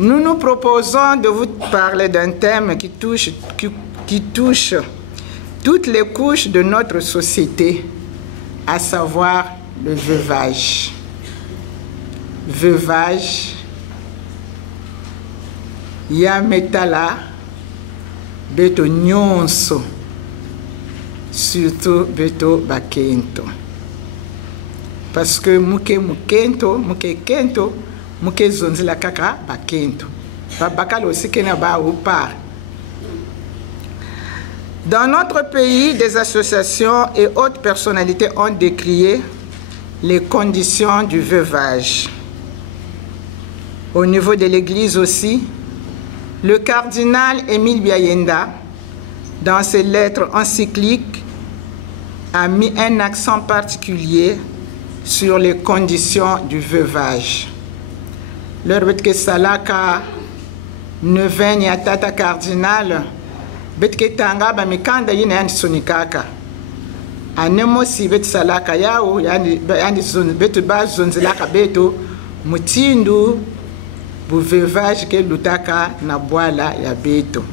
nous nous proposons de vous parler d'un thème qui touche toutes les couches de notre société, à savoir le veuvage. Veuvage, ya metala, beto nyonso, surtout beto bakento. Parce que muke kento, muke zonzila kaka bakento. Bakal aussi kena ba ou pas. Dans notre pays, des associations et autres personnalités ont décrié les conditions du veuvage. Au niveau de l'Église aussi, le cardinal Émile Biayenda, dans ses lettres encycliques, a mis un accent particulier sur les conditions du veuvage. Leur betke salaka neveni atata cardinal betke tanga ba mikanda yina yandi sonikaka anemo si bet salaka yao yandi zon betu ba zonzelaka betu mutindu bu veuvage ke lutaka na bwala ya betu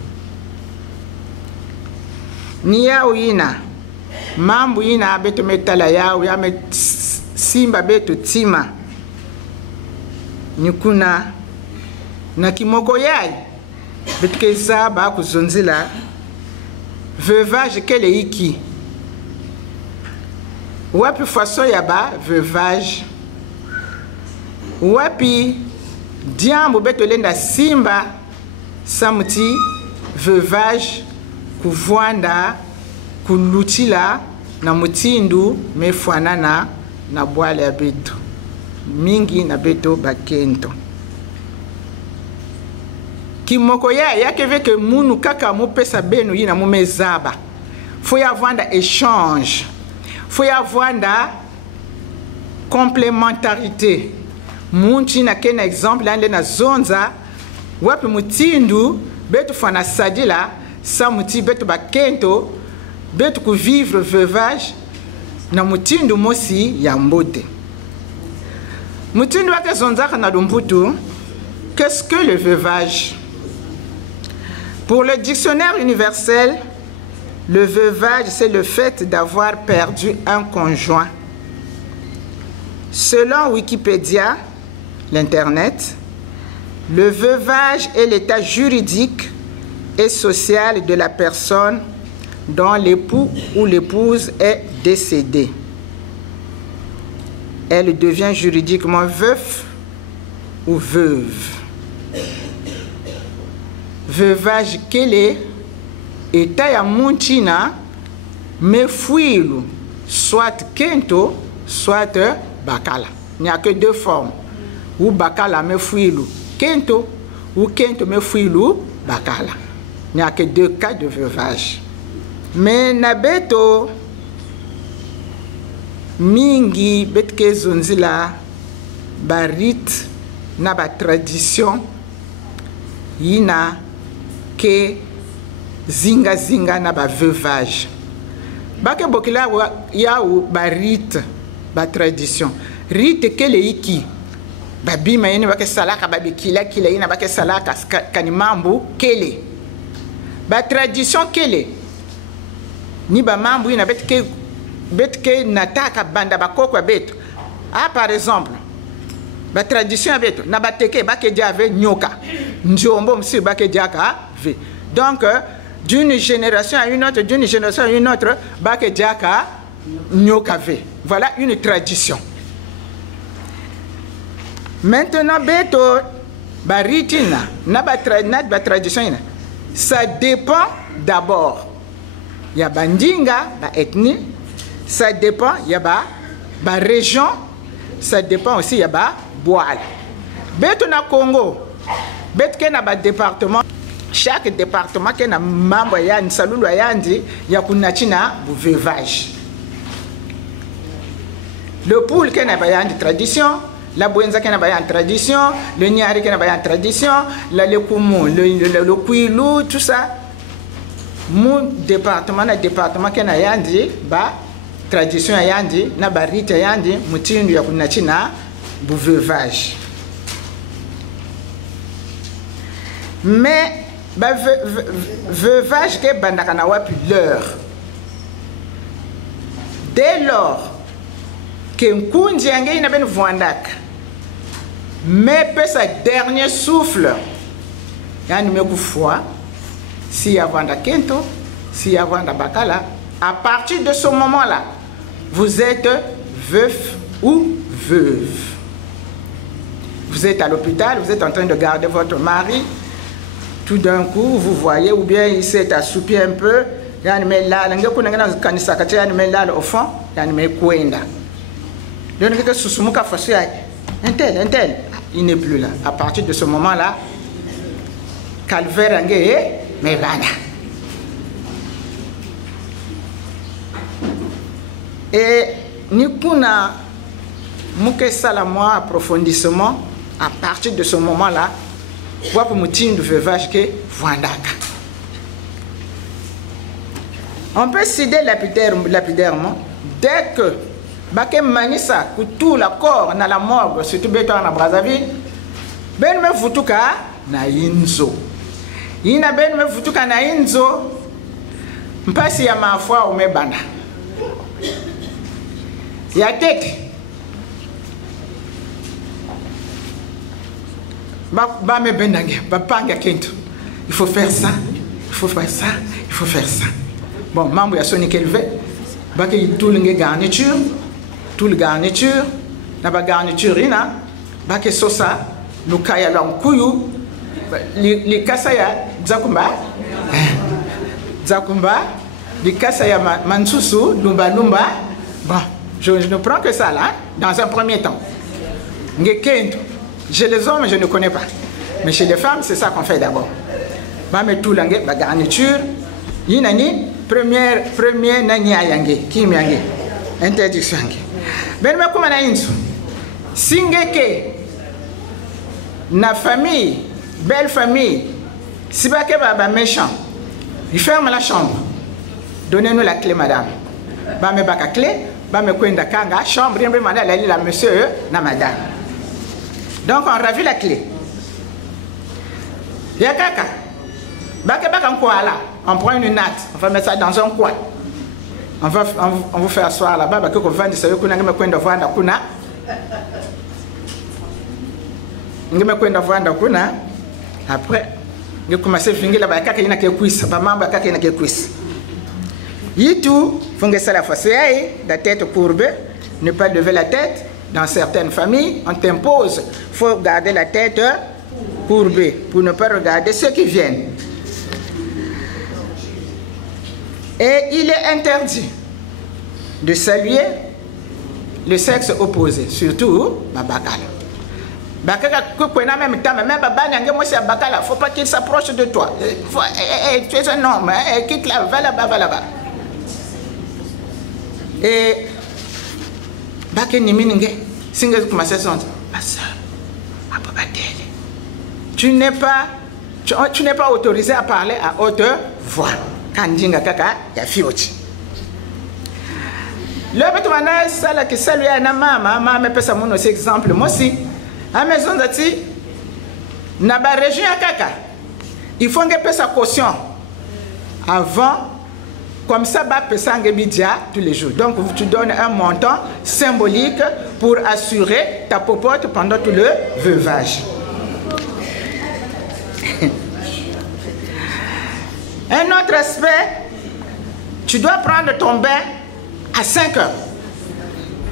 ni yao yina mambu yina betu metala yao ya simba betu tima nikuna na kimoko yai betike zaba kuzonzila veuvage kele iki wapi façon yaba veuvage wapi diambo betolenda simba samuti veuvage kuvwanda kulutila na mutindu mefuanana na bwale ya beto mingi na beto bakento kimoko ya keveke munu kaka mupesa benu yina mumezaba faut y avoir échange, faut y avoir complémentarité. Munchi na ken exemple ande na zonza wapi mutindu betu fana sadila sa muti betu bakento betu ku vivre veuvage na mutindu mosi ya mbote. Mutindu wake zonza na dumbutu. Qu'est-ce que le veuvage? Pour le dictionnaire universel, le veuvage, c'est le fait d'avoir perdu un conjoint. Selon Wikipédia, l'Internet, le veuvage est l'état juridique et social de la personne dont l'époux ou l'épouse est décédé. Elle devient juridiquement veuf ou veuve. Veuvage kele eta ya munchina mefuilu soit kento soit bakala. Il n'y a que deux formes. Ou bakala mefuilu kento ou kento mefuilu bakala. Il n'y a que deux cas de veuvage. Mais nabeto mingi betke zonzila barit na ba tradition yina ke zinga zinga na ba veuvage. Bake bokila ya ou ba rite ba tradition. Rite kele iki. Ba bima yene bake salaka ba bikila kila yina bake salaka kanimambu kele. Ba tradition kele. Ni ba mambu yina betke nataka banda bakoko beto. Ah par exemple, ba tradition beto na bateke bake diave nyoka. Njombo msi bake diaka ve. Donc d'une génération à une autre, d'une génération à une autre, bake diaka nyoka ve. Voilà une tradition. Maintenant beto ba ritina na ba tradition ça dépend d'abord. Il y a bandinga, ba ethnie, ça dépend, il y a ba région, ça dépend aussi, il y a ba boal. Beto na Congo, beto ke na ba département, chaque département ke na mambo ya nsalulu yandi ya kunachina bu veuvage. Le poule ke na ba yandi tradition, la bouenza ke na ba yandi tradition, le nyari ke na ba yandi tradition, la lekumu, le kuilu, tout ça. Mon département na département ke na yandi ba tradition yandi na ba rite yandi mutindu ya kunachina bu veuvage. Mais ba veuvage ke bandaka na wapi l'heure. Dès lors que nkunzi yange ina ben vwandaka mais peut sa dernier souffle yani mekufwa si y a vanda kento, si y a vanda bakala, à partir de ce moment-là, vous êtes veuf ou veuve. Vous êtes à l'hôpital, vous êtes en train de garder votre mari, tout d'un coup, vous voyez, ou bien il s'est assoupi un peu, au fond, il n'est plus là. À partir de ce moment-là, calvaire mais voilà. Et nous avons approfondissement à partir de ce moment-là. Pour de veuvage que on peut céder lapidairement dès que Baké Manissa, tout le corps dans la morgue, surtout béton à Brazzaville, ben me futuka na inzo. Ina ben me futuka na inzo mpasi ya mafua umebana ya tete Il faut faire ça, il faut faire ça, il faut faire ça. Bon, membre, il y a sonné qu'elle veut. Tout le garniture, tout le garniture, la garniture, il y a sosa, le kaya long kuyu, les kasaya, zakumba, les kasaya mansusu, lumba. Bon, je ne prends que ça là, dans un premier temps. Chez les hommes, je ne connais pas. Mais chez les femmes, c'est ça qu'on fait d'abord. Mais tout la garniture, il y a une première nanya yange, qui m'yange, interdiction. Ben mais comment on a singeke na famille, belle famille, si pas que baba méchant, il ferme la chambre. Donnez-nous la clé, madame. Ba me baka clé, ba me kwenda kanga chambre, bien madame la monsieur na madame. Donc on ravit la clé. Ya kaka. Baka là, on prend une natte, on va mettre ça dans un coin. On va faire asseoir là-bas, parce qu'on va dire que nous avons besoin de voir la kuna. Nous avons besoin de voir la kuna. Après, nous commençons à finir là-bas, il y a quelques cuisses, il y a quelques cuisses. Et tout, il faut que ça la fasse, la tête courbée, ne pas lever la tête. Dans certaines familles, on t'impose, il faut garder la tête courbée pour ne pas regarder ceux qui viennent. Et il est interdit de saluer le sexe opposé, surtout Babakala. Bakala, même temps, même Babana, il ne faut pas qu'il s'approche de toi. Tu es un homme, quitte là, va là-bas, va là-bas. Et tu n'es pas autorisé à parler à haute voix. Kandinga kaka ya fioti. Le betumana sala ki saluer na mama pesa mono c'est exemple moi aussi à maison dati na ba région kaka il faut que pesa caution avant comme ça ba pesa ngebidia tous les jours. Donc tu donnes un montant symbolique pour assurer ta popote pendant tout le veuvage. Un autre aspect, tu dois prendre ton bain à 5 heures.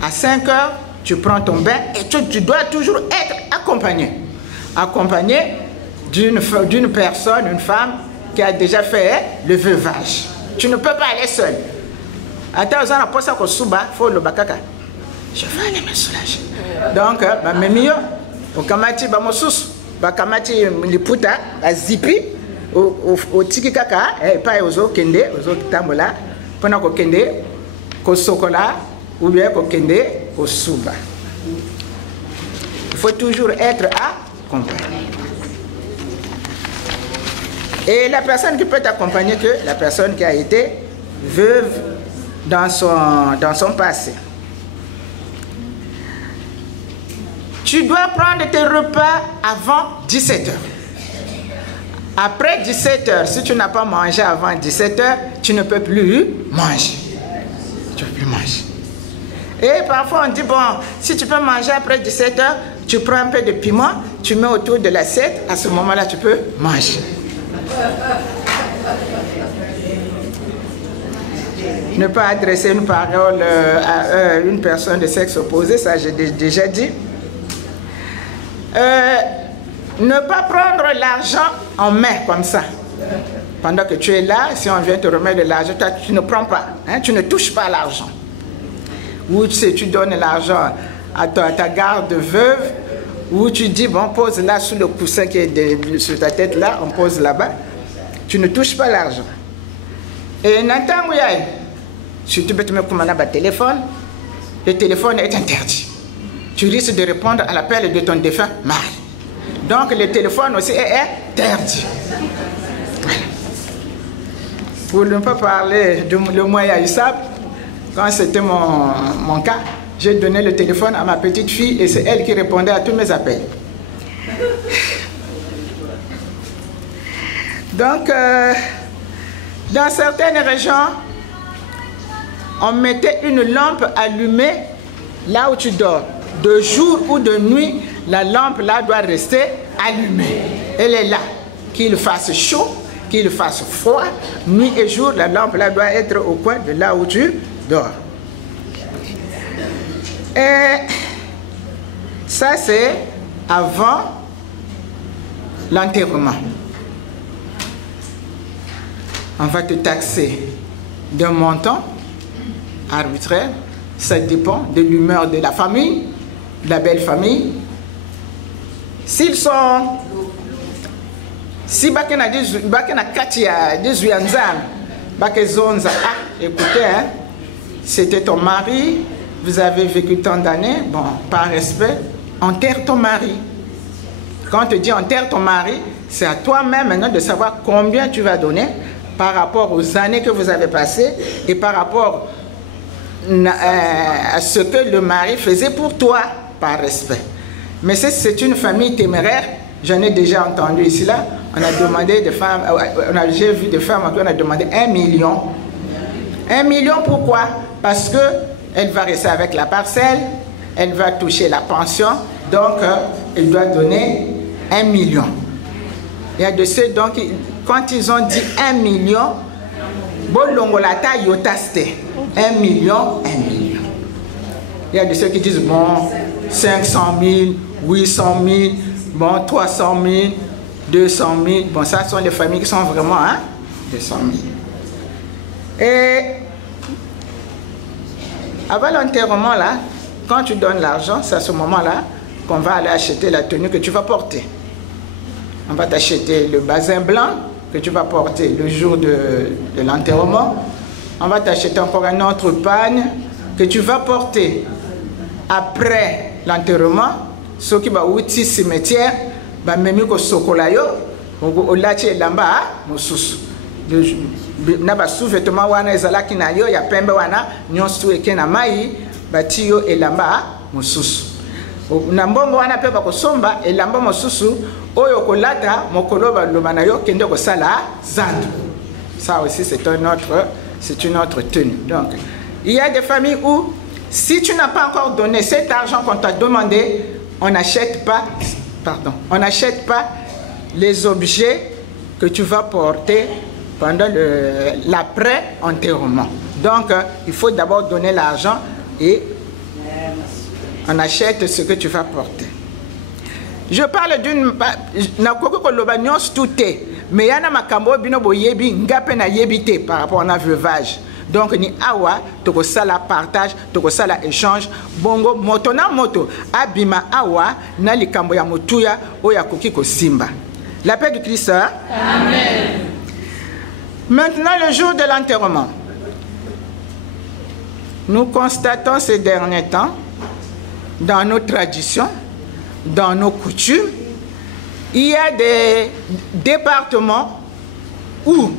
À 5 heures, tu prends ton bain et tu dois toujours être accompagné. Accompagné d'une personne, une femme qui a déjà fait le veuvage. Tu ne peux pas aller seul. Attends, faut le bakaka. Je vais aller me soulager. Donc, mes mieux, au kamati, bakamati, liputa, à zipi. Au tiki kaka pas ozo kende ozo tambola pona ko kende ko sokola ou bien ko kende ko suba. Il faut toujours être accompagné. Et la personne qui peut t'accompagner que la personne qui a été veuve dans son passé. Tu dois prendre tes repas avant 17 heures. Après 17 heures, si tu n'as pas mangé avant 17 heures, tu ne peux plus manger. Tu ne peux plus manger. Et parfois on dit, bon, si tu peux manger après 17 heures, tu prends un peu de piment, tu mets autour de l'assiette, à ce moment-là, tu peux manger. Ne pas adresser une parole à une personne de sexe opposé, ça j'ai déjà dit. Ne pas prendre l'argent en main comme ça. Pendant que tu es là, si on vient te remettre de l'argent, tu ne prends pas, hein, tu ne touches pas l'argent. Ou tu donnes l'argent à ta garde de veuve, ou tu dis, bon, pose là sous le coussin qui est sur ta tête là, on pose là-bas. Tu ne touches pas l'argent. Et Nathan Mouyaï, si tu peux te mettre comme un téléphone, le téléphone est interdit. Tu risques de répondre à l'appel de ton défunt mari. Donc le téléphone aussi est interdit. Pour ne pas parler de le moyen Issab, quand c'était mon cas, j'ai donné le téléphone à ma petite fille et c'est elle qui répondait à tous mes appels. Donc, dans certaines régions, on mettait une lampe allumée là où tu dors. De jour ou de nuit, la lampe là doit rester allumée. Elle est là. Qu'il fasse chaud, qu'il fasse froid, nuit et jour, la lampe là doit être au coin de là où tu dors. Et ça, c'est avant l'enterrement. On va te taxer d'un montant arbitraire. Ça dépend de l'humeur de la famille, de la belle famille. S'ils sont... Si bakena katia 18 ans, bakezonza, écoutez, hein, c'était ton mari, vous avez vécu tant d'années, bon, par respect, enterre ton mari. Quand on te dit enterre ton mari, c'est à toi-même maintenant de savoir combien tu vas donner par rapport aux années que vous avez passées et par rapport à ce que le mari faisait pour toi, par respect. Mais si c'est une famille téméraire, j'en ai déjà entendu ici là, on a demandé des femmes, j'ai vu des femmes qui on a demandé 1 million. 1 million pourquoi? Parce que elle va rester avec la parcelle, elle va toucher la pension, donc elle doit donner 1 million. Il y a de ceux donc, quand ils ont dit 1 million, bolongolata yotaste. 1 million, 1 million. Il y a de ceux qui disent bon, 500 000, 800 000, bon, 300 000, 200 000. Bon, ça sont les familles qui sont vraiment, hein, 200 000. Et avant l'enterrement, là, quand tu donnes l'argent, c'est à ce moment-là qu'on va aller acheter la tenue que tu vas porter. On va t'acheter le basin blanc que tu vas porter le jour de l'enterrement. On va t'acheter encore un autre pagne que tu vas porter après l'enterrement. Ce qui va outil cimetière, va même ko sokolayo, au lache lamba, mosusu. Na ba sous-vêtement wana ezalaki na yo ya pembe wana nyonso eke na mai bati yo elamba mosusu. Na mbongo wana pe bakosomba elamba mosusu oyo kolata mokolo baloba na yo kende kosala zandu. Ça aussi c'est une autre tenue. Donc il y a des familles où si tu n'as pas encore donné cet argent qu'on t'a demandé, on n'achète pas les objets que tu vas porter pendant l'après-enterrement. Donc, il faut d'abord donner l'argent et on achète ce que tu vas porter. Je parle d'une... Mais il y a par rapport à un veuvage. Donc, ni awa, toko sala partage, toko sala échange, bongo, moto na moto, abima awa, na likambo ya motuya, oya koki ko simba. La paix du Christ. Hein? Amen. Maintenant, le jour de l'enterrement. Nous constatons ces derniers temps, dans nos traditions, dans nos coutumes, il y a des départements où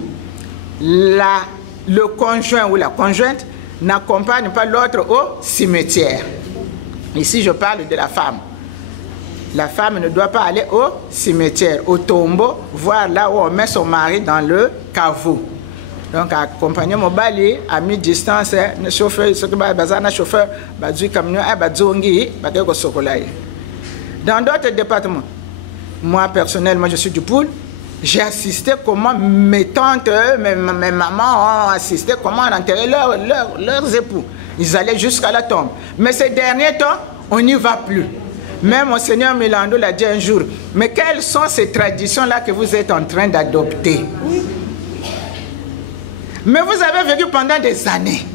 le conjoint ou la conjointe n'accompagne pas l'autre au cimetière. Ici, je parle de la femme. La femme ne doit pas aller au cimetière, au tombeau, voir là où on met son mari dans le caveau. Donc, accompagner mon bali à mi-distance, le chauffeur, ce qui va bazar, le chauffeur, bazui camion, bazongi, bazego sokolaye. Dans d'autres départements, moi personnellement, je suis du Poul. J'ai assisté comment mes tantes, mes mamans ont assisté comment enterrer leurs époux. Ils allaient jusqu'à la tombe. Mais ces derniers temps, on n'y va plus. Même Monseigneur Milando l'a dit un jour. Mais quelles sont ces traditions-là que vous êtes en train d'adopter? Mais vous avez vécu pendant des années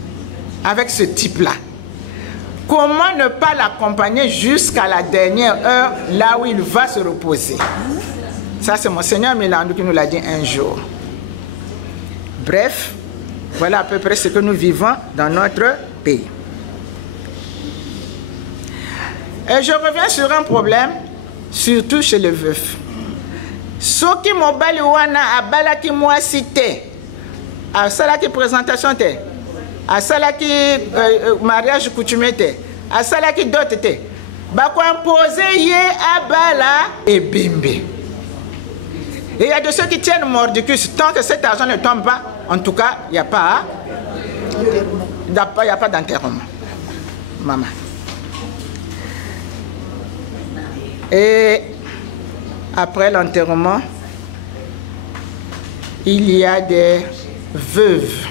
avec ce type-là. Comment ne pas l'accompagner jusqu'à la dernière heure, là où il va se reposer? Ça, c'est Monseigneur Milando qui nous l'a dit un jour. Bref, voilà à peu près ce que nous vivons dans notre pays. Et je reviens sur un problème, surtout chez les veufs. Ce qui mobali wana abala ki moi cité, à salaki présentation te, à salaki mariage coutumier te, à salaki dot te, ba ko imposer ye abala et bimbe. Et il y a de ceux qui tiennent mordicus. Tant que cet argent ne tombe pas, en tout cas, il n'y a pas d'enterrement. Maman. Et après l'enterrement, il y a des veuves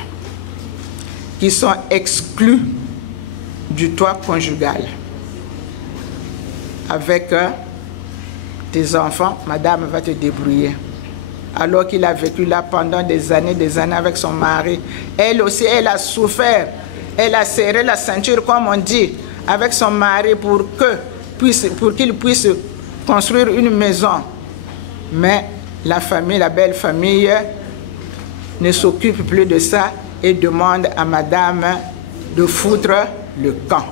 qui sont exclues du toit conjugal. Avec tes enfants, madame va te débrouiller. Alors qu'il a vécu là pendant des années avec son mari. Elle aussi, elle a souffert. Elle a serré la ceinture, comme on dit, avec son mari pour qu'il puisse construire une maison. Mais la famille, la belle famille, ne s'occupe plus de ça et demande à madame de foutre le camp.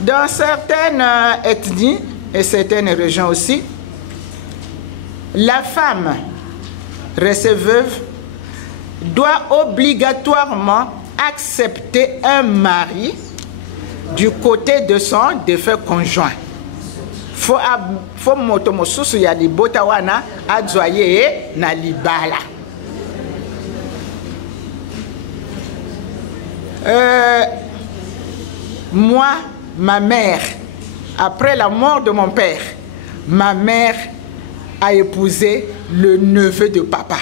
Dans certaines ethnies et certaines régions aussi, la femme restée veuve doit obligatoirement accepter un mari du côté de son défunt conjoint. Faut moto mosusu ya libota wana adzoye na libala. Moi, ma mère, après la mort de mon père, ma mère a épousé le neveu de papa.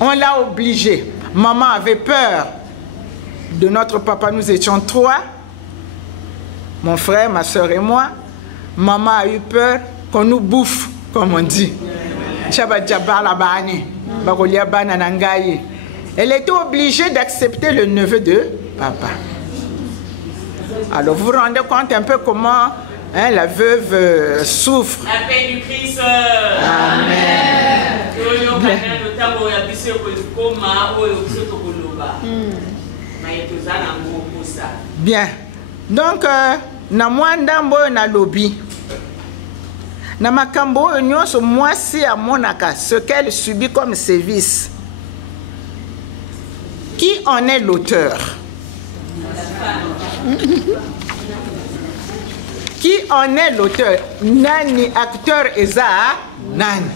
On l'a obligé. Maman avait peur de notre papa. Nous étions 3. Mon frère, ma soeur et moi. Maman a eu peur qu'on nous bouffe, comme on dit. Elle était obligée d'accepter le neveu de papa. Alors vous vous rendez compte un peu comment la veuve souffre. La paix du Christ. Amen. Bien. Donc, na mwanda mboyo na lobi. Na makambo nyonso mwasi amonaka ce qu'elle subit comme sévice. Qui en est l'auteur? Qui en est l'auteur? Nani acteur Eza? Nani?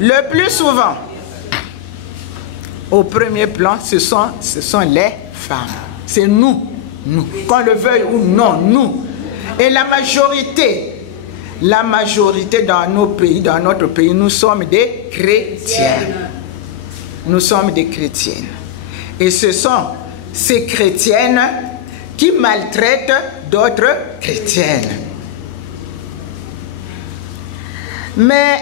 Le plus souvent, au premier plan, ce sont les femmes. C'est nous. Qu'on le veuille ou non, nous. Et la majorité dans nos pays, dans notre pays, nous sommes des chrétiens. Nous sommes des chrétiennes. Et ce sont ces chrétiennes qui maltraitent d'autres chrétiennes. Mais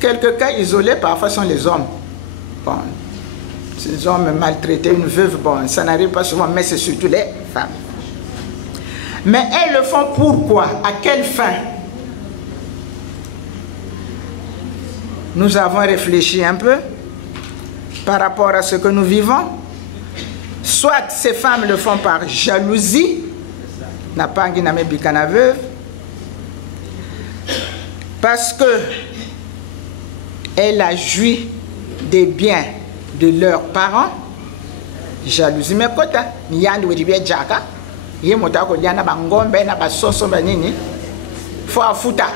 quelques cas isolés parfois sont les hommes. Bon, ces hommes maltraités, une veuve, bon, ça n'arrive pas souvent, mais c'est surtout les femmes. Mais elles le font pourquoi? À quelle fin? Nous avons réfléchi un peu par rapport à ce que nous vivons. Soit ces femmes le font par jalousie, n'a pas name bikana veuve, parce que elle a joui des biens de leurs parents. Jalousie, mais kota ni yandu wetibia jaka, ye motako liana bangombe na basoso banini, faut afuta.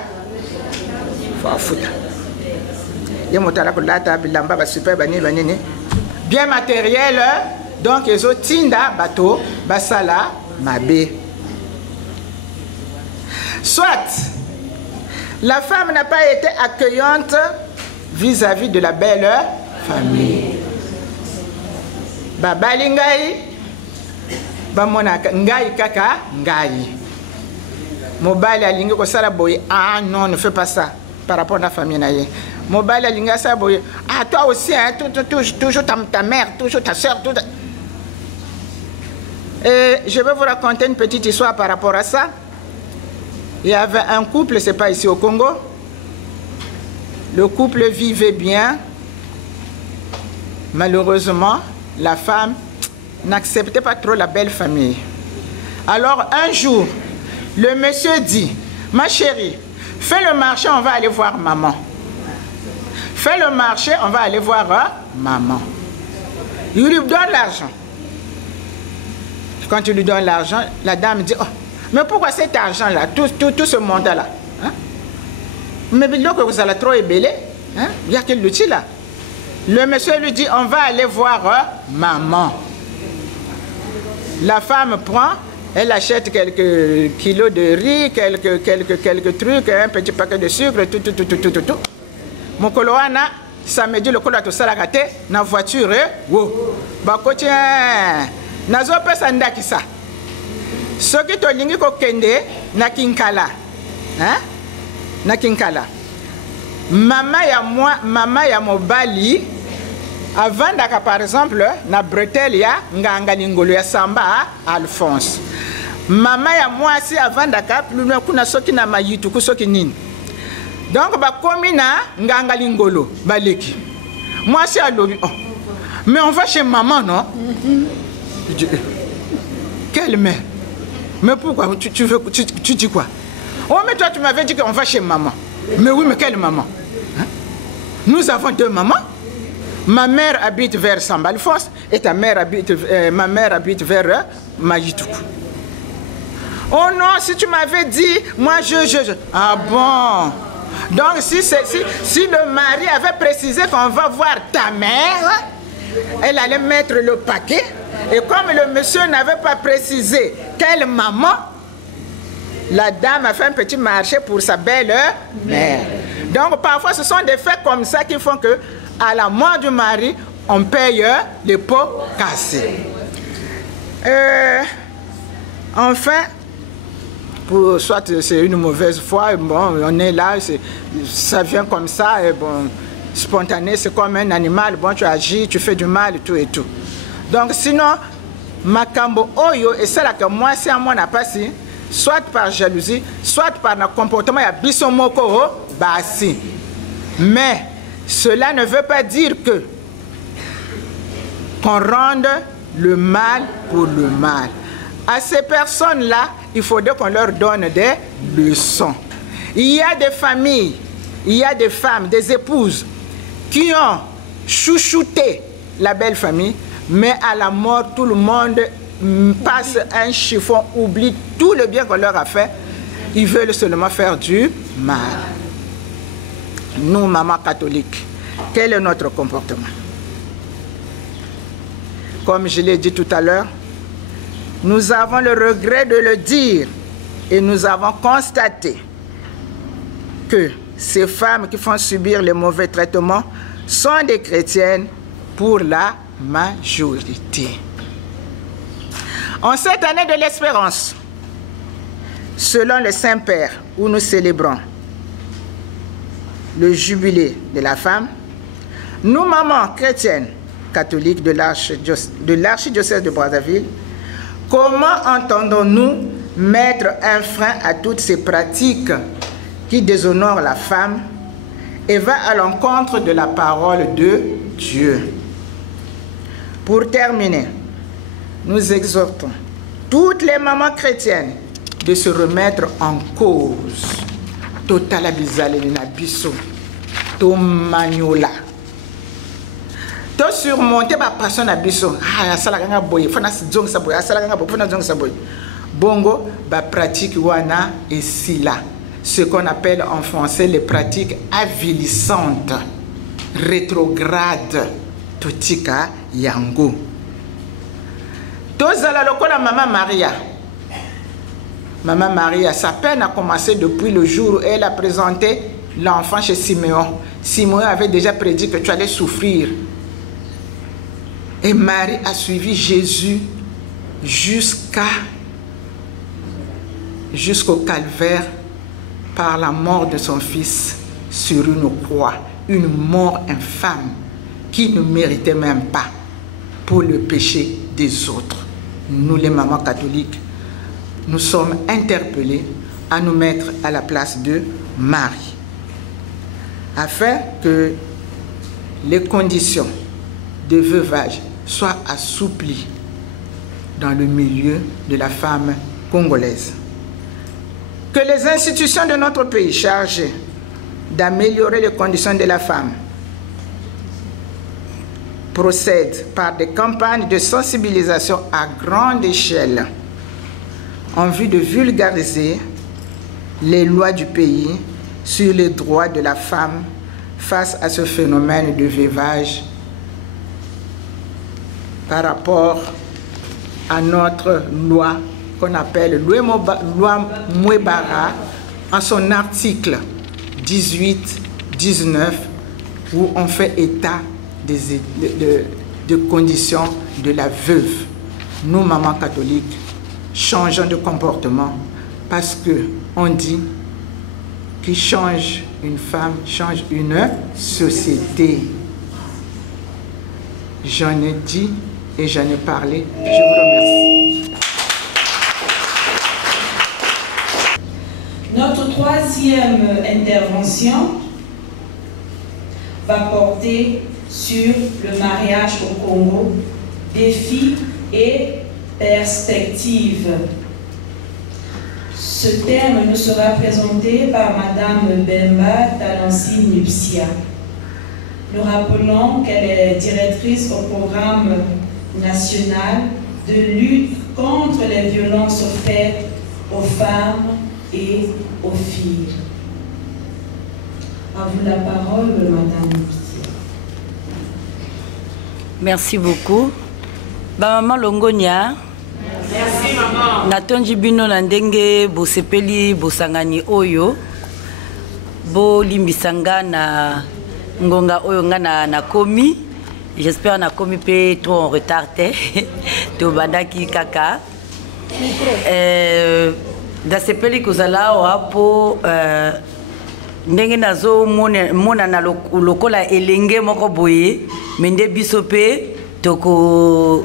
Ye motala ko lata bilamba ba super banini. Bien matériel, donc les autres tinda bateau basala mabe. Soit la femme n'a pas été accueillante vis-à-vis de la belle famille. Babali ngai, bamonaka ngai kaka ngai. Mobile alingi ko sala boy, ah non, ne fais pas ça par rapport à la famille naie. Mobile alinga sala boy, ah toi aussi hein, toujours ta mère, toujours ta soeur, tout. Et je vais vous raconter une petite histoire par rapport à ça. Il y avait un couple, c'est pas ici au Congo. Le couple vivait bien. Malheureusement, la femme n'acceptait pas trop la belle famille. Alors un jour, le monsieur dit, ma chérie, fais le marché, on va aller voir maman. Fais le marché, on va aller voir maman. Il lui donne l'argent. Quand tu lui donnes l'argent, la dame dit, oh, mais pourquoi cet argent-là, tout ce montant-là, hein? Mais donc vous allez trop ébélé, hein? Il y a quel outil là? Le monsieur lui dit, on va aller voir maman. La femme prend, elle achète quelques kilos de riz, quelques trucs, un petit paquet de sucre, tout. Mon coloana, samedi, le colo a tout ça la gâté, dans la voiture, wow. Bah, tiens, nazo pesa ndaki ça. Ce qui te lingi ko kende, na kinkala. Hein? Na kinkala. Maman ya mobali, avant d'aka par exemple, na bretelle ya nganga lingolo ya samba Alphonse. Maman ya moi si avant d'aka plus loin kuna soki na mayitu ku soki nini. Donc ba komi na nganga lingolo baleki. Moi si alobi oh. Mais on va chez maman non? Quelle mère? Mais pourquoi tu dis quoi? Oh mais toi tu m'avais dit qu'on va chez maman. Mais oui mais quelle maman? Hein? Nous avons deux mamans. Ma mère habite vers Sambalfos et ma mère habite vers Majitoukou. Oh non, si tu m'avais dit, moi je... Ah bon? Donc si le mari avait précisé qu'on va voir ta mère, elle allait mettre le paquet. Et comme le monsieur n'avait pas précisé quelle maman, la dame a fait un petit marché pour sa belle-mère. Donc parfois ce sont des faits comme ça qui font que à la mort du mari, on paye les pots cassés. Enfin, soit c'est une mauvaise foi, bon, on est là, ça vient comme ça, et bon, spontané, c'est comme un animal, bon, tu agis, tu fais du mal, et tout. Donc sinon, Makambo Oyo, et c'est là que moi, si à moi n'a pas si, soit par jalousie, soit par un comportement, il y a bisomoko, basi. Mais cela ne veut pas dire qu'on rende le mal pour le mal. À ces personnes-là, il faudrait qu'on leur donne des leçons. Il y a des familles, il y a des femmes, des épouses qui ont chouchouté la belle famille, mais à la mort, tout le monde passe un chiffon, oublie tout le bien qu'on leur a fait. Ils veulent seulement faire du mal. Nous, maman catholique, quel est notre comportement? Comme je l'ai dit tout à l'heure, nous avons le regret de le dire et nous avons constaté que ces femmes qui font subir les mauvais traitements sont des chrétiennes pour la majorité. En cette année de l'espérance, selon le Saint-Père, où nous célébrons le jubilé de la femme, nous, mamans chrétiennes catholiques de l'archidiocèse de Brazzaville, comment entendons-nous mettre un frein à toutes ces pratiques qui déshonorent la femme et va à l'encontre de la parole de Dieu? Pour terminer, nous exhortons toutes les mamans chrétiennes de se remettre en cause. Totala bizale na biso to maniola to surmonter ba passion na biso asala kanga boye fana zong sa boye asala kanga boye fana zong sa boye bongo ba pratique wana et sila ce qu'on appelle en français les pratiques avilissantes rétrogrades totika yango tozala lokola maman Maria. Maman Maria, sa peine a commencé depuis le jour où elle a présenté l'enfant chez Siméon. Siméon avait déjà prédit que tu allais souffrir. Et Marie a suivi Jésus jusqu'au calvaire par la mort de son fils sur une croix. Une mort infâme qui ne méritait même pas pour le péché des autres. Nous les mamans catholiques, nous sommes interpellés à nous mettre à la place de Marie, afin que les conditions de veuvage soient assouplies dans le milieu de la femme congolaise. Que les institutions de notre pays chargées d'améliorer les conditions de la femme procèdent par des campagnes de sensibilisation à grande échelle en vue de vulgariser les lois du pays sur les droits de la femme face à ce phénomène de veuvage par rapport à notre loi qu'on appelle loi Mouebara, en son article 18-19, où on fait état de conditions de la veuve. Nous, mamans catholiques, changeons de comportement parce qu'on dit qui change une femme, change une société. J'en ai dit et j'en ai parlé. Je vous remercie. Notre troisième intervention va porter sur le mariage au Congo, défis et perspectives. Ce thème nous sera présenté par Madame Bemba Talansi Nupsia. Nous rappelons qu'elle est directrice au programme national de lutte contre les violences faites aux femmes et aux filles. À vous la parole, Madame Nupsia. Merci beaucoup. Maman Longonia. Merci, maman. Natonji bino na ndenge bosepeli bosangani oyo bo limbisanga na ngonga oyo nga na komi. J'espère na komi pe trop en retard te to bandaki kaka da sepeli kozala wapo ndenge nazo mona na lokola elenge moko boye mende biso pe toko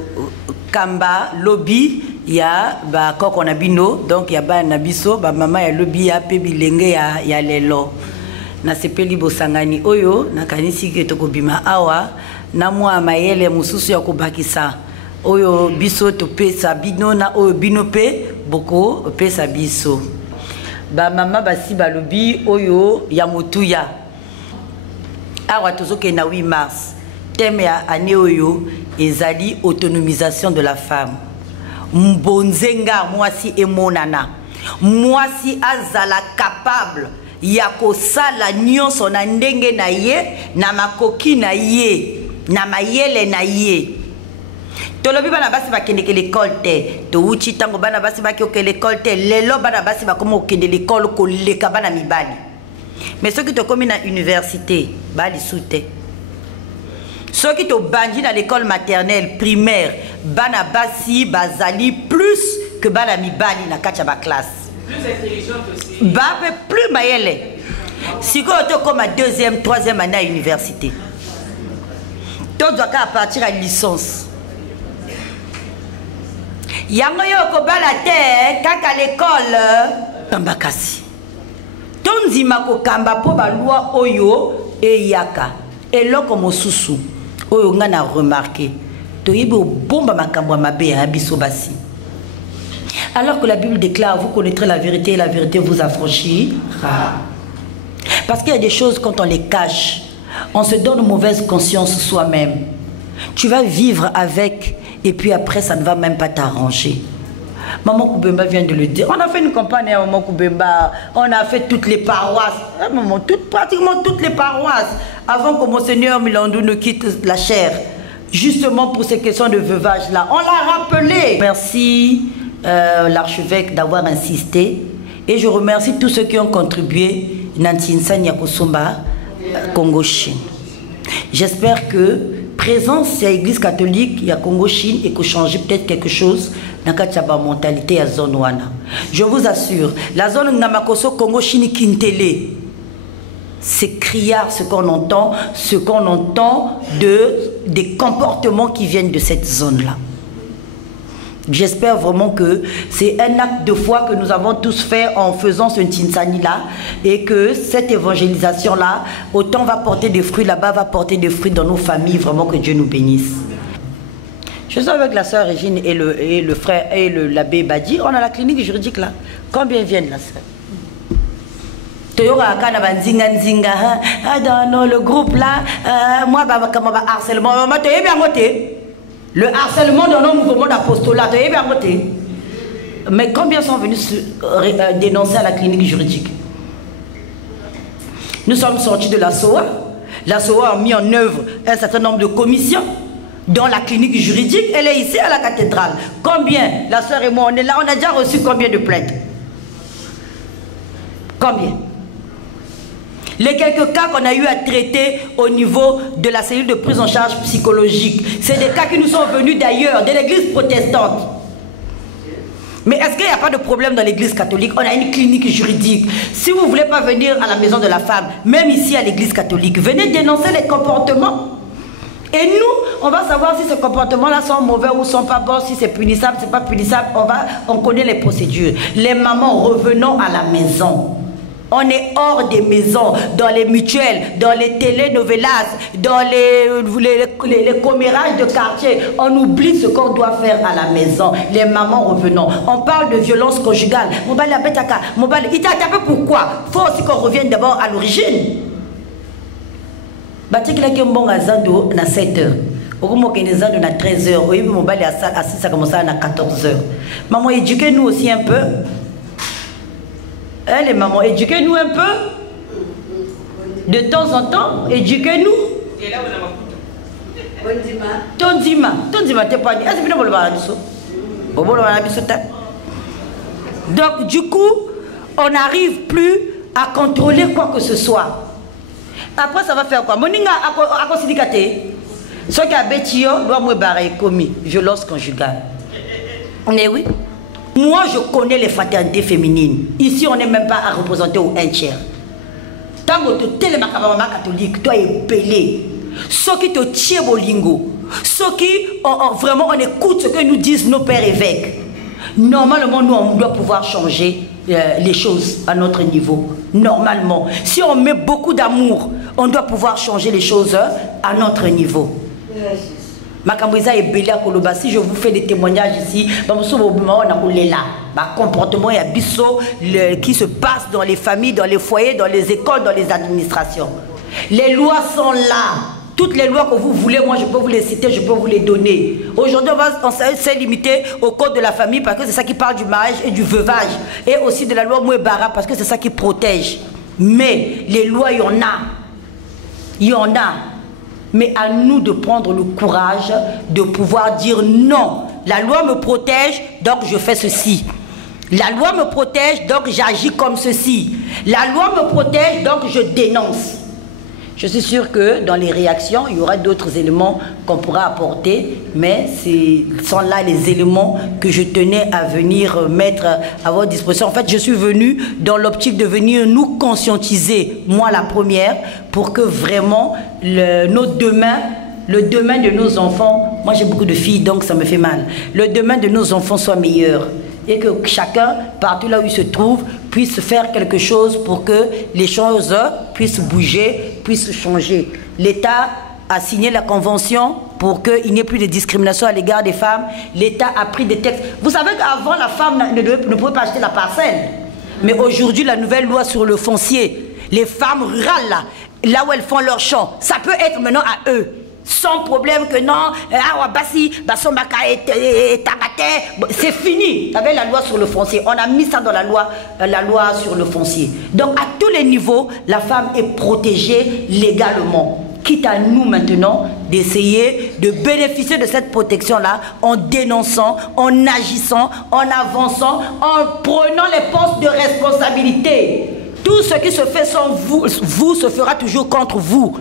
kamba lobby ya ba koko na bino, donc ya ba na biso ba mama ya lobby ya pe bilenge ya lelo na sepeli bosangani oyo na kanisi ke toko bima awa na mwa mayele mususu ya kubakisa oyo biso to pesa bino na oyo bino pe boko pesa biso ba mama basi ba lobby oyo ya mutuya awa tozoke na 8 mars thème ya année oyo ezali autonomisation de la femme. Mbonzenga mwasi emonana. Mwasi azala capable ya kosala nyonso na ndenge na ye, na makoki na ye, na mayele na ye. Tolobi bana basi bakende ke l'école te. To uchi tango bana basi baki ke l'école te. Lelo bana basi bakoma okende l'école ko leka bana mibali. Mais ceux qui te komi na université, bali soute. Ceux qui te bandi dans l'école maternelle, primaire, bana basi bazali plus que bana mibali na kacha ba classe. Plus intelligente aussi. Ba plus mayele. Si ko to comme à 2e, 3e année à l'université. To doit à partir à licence. Yango yo ko bala te kaka l'école kambakasi. Tonzi mako kamba po ba loi oyo e yaka. Et là comme susu oyo nga na remarqué to yibo bomba makambo mabe ya biso basi. Alors que la Bible déclare vous connaîtrez la vérité et la vérité vous affranchira. Parce qu'il y a des choses quand on les cache, on se donne mauvaise conscience soi-même. Tu vas vivre avec et puis après ça ne va même pas t'arranger. Maman Koubemba vient de le dire. On a fait une campagne à Maman Koubemba. On a fait toutes les paroisses. Pratiquement toutes les paroisses. Avant que Monseigneur Milandou ne quitte la chair. Justement pour ces questions de veuvage là. On l'a rappelé. Merci l'archevêque d'avoir insisté. Et je remercie tous ceux qui ont contribué. Nantinsa Nyakosomba, Congo-Chine. J'espère que présence à l'église catholique, il y a Congo-Chine et que changer peut-être quelque chose dans la mentalité à zone wana. Je vous assure, la zone Namakoso Congo-Chine Kintele, c'est criard ce qu'on entend des comportements qui viennent de cette zone-là. J'espère vraiment que c'est un acte de foi que nous avons tous fait en faisant ce Tinsani-là et que cette évangélisation-là, autant va porter des fruits là-bas, va porter des fruits dans nos familles, vraiment que Dieu nous bénisse. Je suis avec la sœur Régine et le frère et l'abbé Badi. On a la clinique juridique là. Combien viennent la sœur? Dans le groupe là, moi, harcèlement, le harcèlement dans nos mouvements d'apostolat, mais combien sont venus se dénoncer à la clinique juridique? Nous sommes sortis de la SOA. La SOA a mis en œuvre un certain nombre de commissions dans la clinique juridique, elle est ici à la cathédrale. Combien? La sœur et moi, on est là, on a déjà reçu combien de plaintes? Combien? Les quelques cas qu'on a eu à traiter au niveau de la cellule de prise en charge psychologique, c'est des cas qui nous sont venus d'ailleurs, de l'église protestante. Mais est-ce qu'il n'y a pas de problème dans l'église catholique? On a une clinique juridique. Si vous ne voulez pas venir à la maison de la femme, même ici à l'église catholique, venez dénoncer les comportements. Et nous, on va savoir si ces comportements-là sont mauvais ou sont pas bons, si c'est punissable, c'est pas punissable. On connaît les procédures. Les mamans, revenons à la maison. On est hors des maisons, dans les mutuelles, dans les télénovelas, dans les commérages de quartier. On oublie ce qu'on doit faire à la maison. Les mamans, revenons. On parle de violence conjugale. Il t'a tapé pourquoi? Il faut aussi qu'on revienne d'abord à l'origine. Batik la kembo ngazando na 7h. Okomo kenezando na 13h. Oui, mon bal assis ça commence à 14h. Maman, éduquez-nous aussi un peu. Hein, les mamans, éduquez-nous un peu. De temps en temps, éduquez-nous. Tondima, t'es pas dit. Donc, du coup, on n'arrive plus à contrôler quoi que ce soit. Après, ça va faire quoi? Moninga a considéré ce qui a bêti doit me barrer commis violence conjugale. Mais oui, moi je connais les fraternités féminines. Ici, on n'est même pas à représenter au 1/3. Tant que tu es télémacabama catholique, toi es belé. Ceux qui te tirent au lingo, ceux qui vraiment on écoute ce que nous disent nos pères évêques. Normalement, nous on doit pouvoir changer les choses à notre niveau. Normalement, si on met beaucoup d'amour, on doit pouvoir changer les choses à notre niveau. Makamboisa et Bélia Koloba, si je vous fais des témoignages ici, comportement et abisso qui se passe dans les familles, dans les foyers, dans les écoles, dans les administrations. Les lois sont là. Toutes les lois que vous voulez, moi je peux vous les citer, je peux vous les donner. Aujourd'hui, on s'est limité au code de la famille parce que c'est ça qui parle du mariage et du veuvage. Et aussi de la loi Mouébara parce que c'est ça qui protège. Mais les lois, il y en a. Il y en a. Mais à nous de prendre le courage de pouvoir dire non. La loi me protège, donc je fais ceci. La loi me protège, donc j'agis comme ceci. La loi me protège, donc je dénonce. Je suis sûre que dans les réactions, il y aura d'autres éléments qu'on pourra apporter, mais ce sont là les éléments que je tenais à venir mettre à votre disposition. En fait, je suis venue dans l'optique de venir nous conscientiser, moi la première, pour que vraiment notre demain, le demain de nos enfants, moi j'ai beaucoup de filles donc ça me fait mal, le demain de nos enfants soit meilleur. Et que chacun, partout là où il se trouve, puisse faire quelque chose pour que les choses puissent bouger, puissent changer. L'État a signé la convention pour qu'il n'y ait plus de discrimination à l'égard des femmes. L'État a pris des textes. Vous savez qu'avant, la femme ne pouvait pas acheter la parcelle. Mais aujourd'hui, la nouvelle loi sur le foncier, les femmes rurales, là où elles font leur champ, ça peut être maintenant à eux. Sans problème que non, c'est fini avec la loi sur le foncier. On a mis ça dans la loi sur le foncier. Donc à tous les niveaux, la femme est protégée légalement. Quitte à nous maintenant d'essayer de bénéficier de cette protection-là en dénonçant, en agissant, en avançant, en prenant les postes de responsabilité. Tout ce qui se fait sans vous se fera toujours contre vous.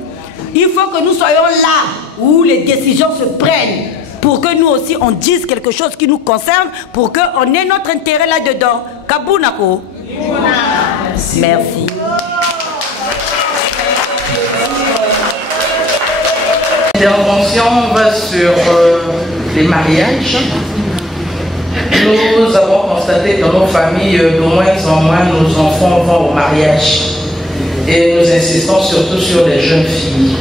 Il faut que nous soyons là où les décisions se prennent pour que nous aussi on dise quelque chose qui nous concerne, pour qu'on ait notre intérêt là-dedans. Kabunako. Merci. L'intervention va sur les mariages. Nous avons constaté dans nos familles, de moins en moins, nos enfants vont au mariage. Et nous insistons surtout sur les jeunes filles.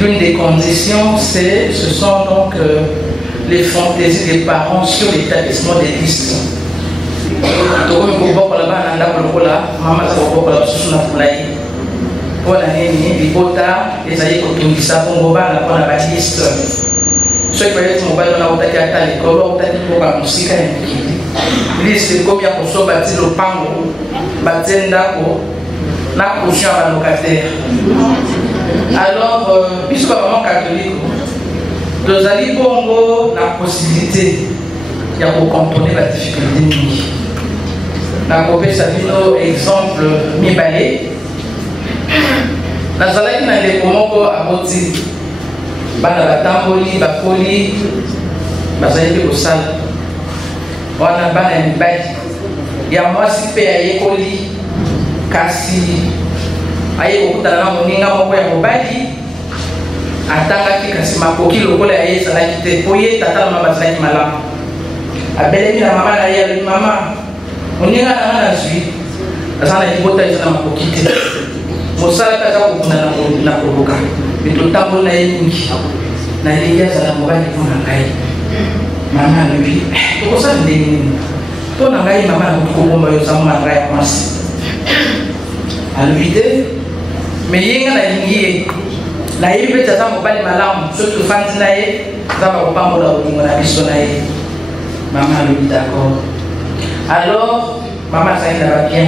L'une des conditions, ce sont donc les fantaisies des parents sur l'établissement des listes. Ceux qui peuvent être mobile dans la haute à l'école, on a dit pour la musique à liste combien pour soi bâtir le pango, bâtir d'ako, n'a caution à locataire. Alors, puisque maman catholique, Nous avons la possibilité de contourner la difficulté. Nous avons un exemple mibalé. Nous avons des moments à Boti. Bana batamboli, bakoli, bazali au sal. Wana bana mibali. Ya mwasi pe ayekoli kasi aye kokutana na moninga moko ya mobali atangaki kasi makoki lokola ya ye ezalaki te po ye tata na mama azalaki malamu abelemi na mama na ye alobi mama moninga na nga nazwi aza na libota eza na makoki te mosala mpe aza kokunda na koluka me totamboli na ye mingi nalingi azala mobali mpo na ngai mama alobi tokosala ndenge nini mpo na ngai mama na kobomba yo oza mwana ngai ya mwasi alobi te me ye nga nalingi ye nayebi mpe aza mobali malamu soki tofandi na ye aza bakopambola bolingo na biso na ye mama alobi d'accord. Alors mama azali na babien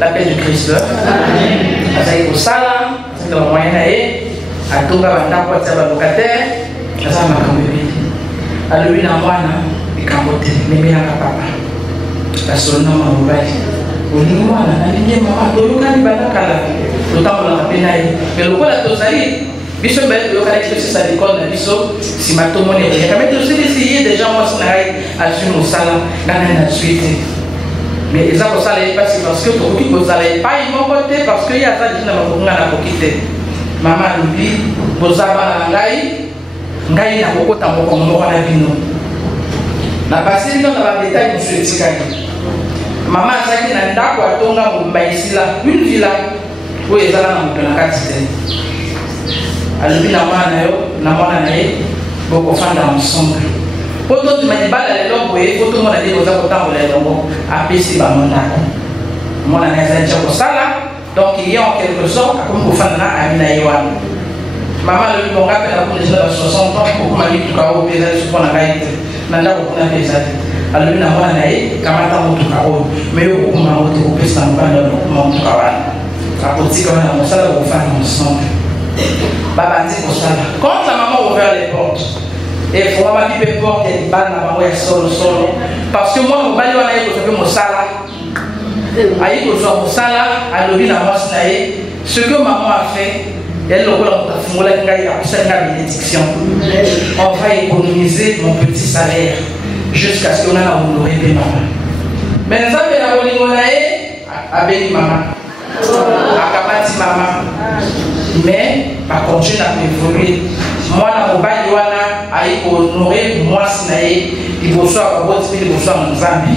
la paix du Christ azali kosala azali na bamoyen na ye atonga bandako atia balocataire aza makambo ebele alobi na mwana likambo te memelaka papa basolona mwana mobali olingi mwana nalingi mama toyokani bandakala totambolaka mpe na ye me lokola tozali biso mbele toyokanaki tosisa likole na biso nsima tomoni eyaka me tosilisi ye deja mwasi na ngai azwi mosala nga ngai nazwi te mais eza kosala ye mpasi parce que tokoki kozala epai moko te parce que ye aza deja na makoki nga nakoki te mama alobi boza bana na ngai nakokota mokongo moko na bino na basi bino na badetai mosu etikaki mama azalaki na ndako atonga mobimba esila une villa oyo ezala na moto na kati te alobi na mwana na ye bokofanda mosonga po tondima libala lelo boye po tomona nde boza kotambola elongo apesi bango ndako mwana na ye azali tia kosala donc ye en quelque sorte akomi kofanda na ami na ye wana mama alobi bonga mpe nakondeja na ba 60 ans kokoma mituka oyo mpe ezali supo na ngai te na ndako kuna mpe eza te alobi na mwana na ye kamata motuka oyo me yo kokoma ngo te kopesa mobanda okoma motuka wana akotika wana mosala kokofanda mosonga babandi kosala quand la maman ouvert les portes efungwamaki mpe porte ya libala na bango ya solosolo parce que mwana mobali wana aye kozwa mpe mosala aye kozwa mosala alobi na mwasi na ye ce que maman a fait elle lokola moto afungolaki ngai akusali nga bénédiction on va économiser mon petit salaire jusqu'à ce que ona na honore mpe mama mais nzambe na bolingo na ye abengi mama akamati mama mais bakontinue na koévolue mwana mobali wana ayi kohonore mwasi na ye liboso ya baboti mpe liboso ya nzambe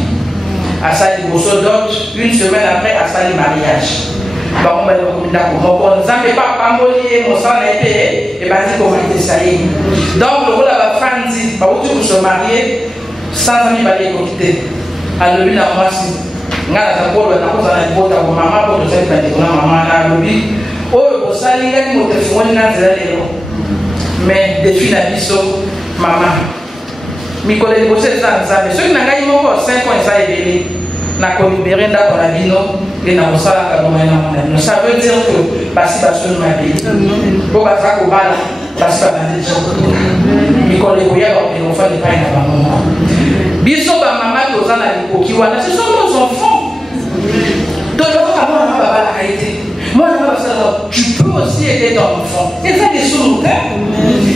asali liboso dot une semaine après asali mariage bango bali bakomi ndako moko nzambe mpe apamboli ye mosala na ye mpe ebandi komatisa ye donc lokola bafandi bauti koso marie sanza mibali ekoki te alobi na mwasi ngai naza koloba nakozala na libota komama mpo tozali bandeko na mama na alobi oyo bosali ngaki moto efungoli na nzela lelo mais defi na biso mama mikolo liboso eza nzambe soki na ngai moko 5 ans eza ebele nakolibere ndako na bino nde nakosalaka bomai na mona bino ça veut dire que basi basoni mabeli po baza kobala basi babandi deja kotuna mikolo ekoyaka ekofani epai na bango moko biso bamama toza na likoki wana ce sont nos enfants toyokoka mwana babalaka ye te mwana basala tu peux aussi aider ton enfant eza lisumu te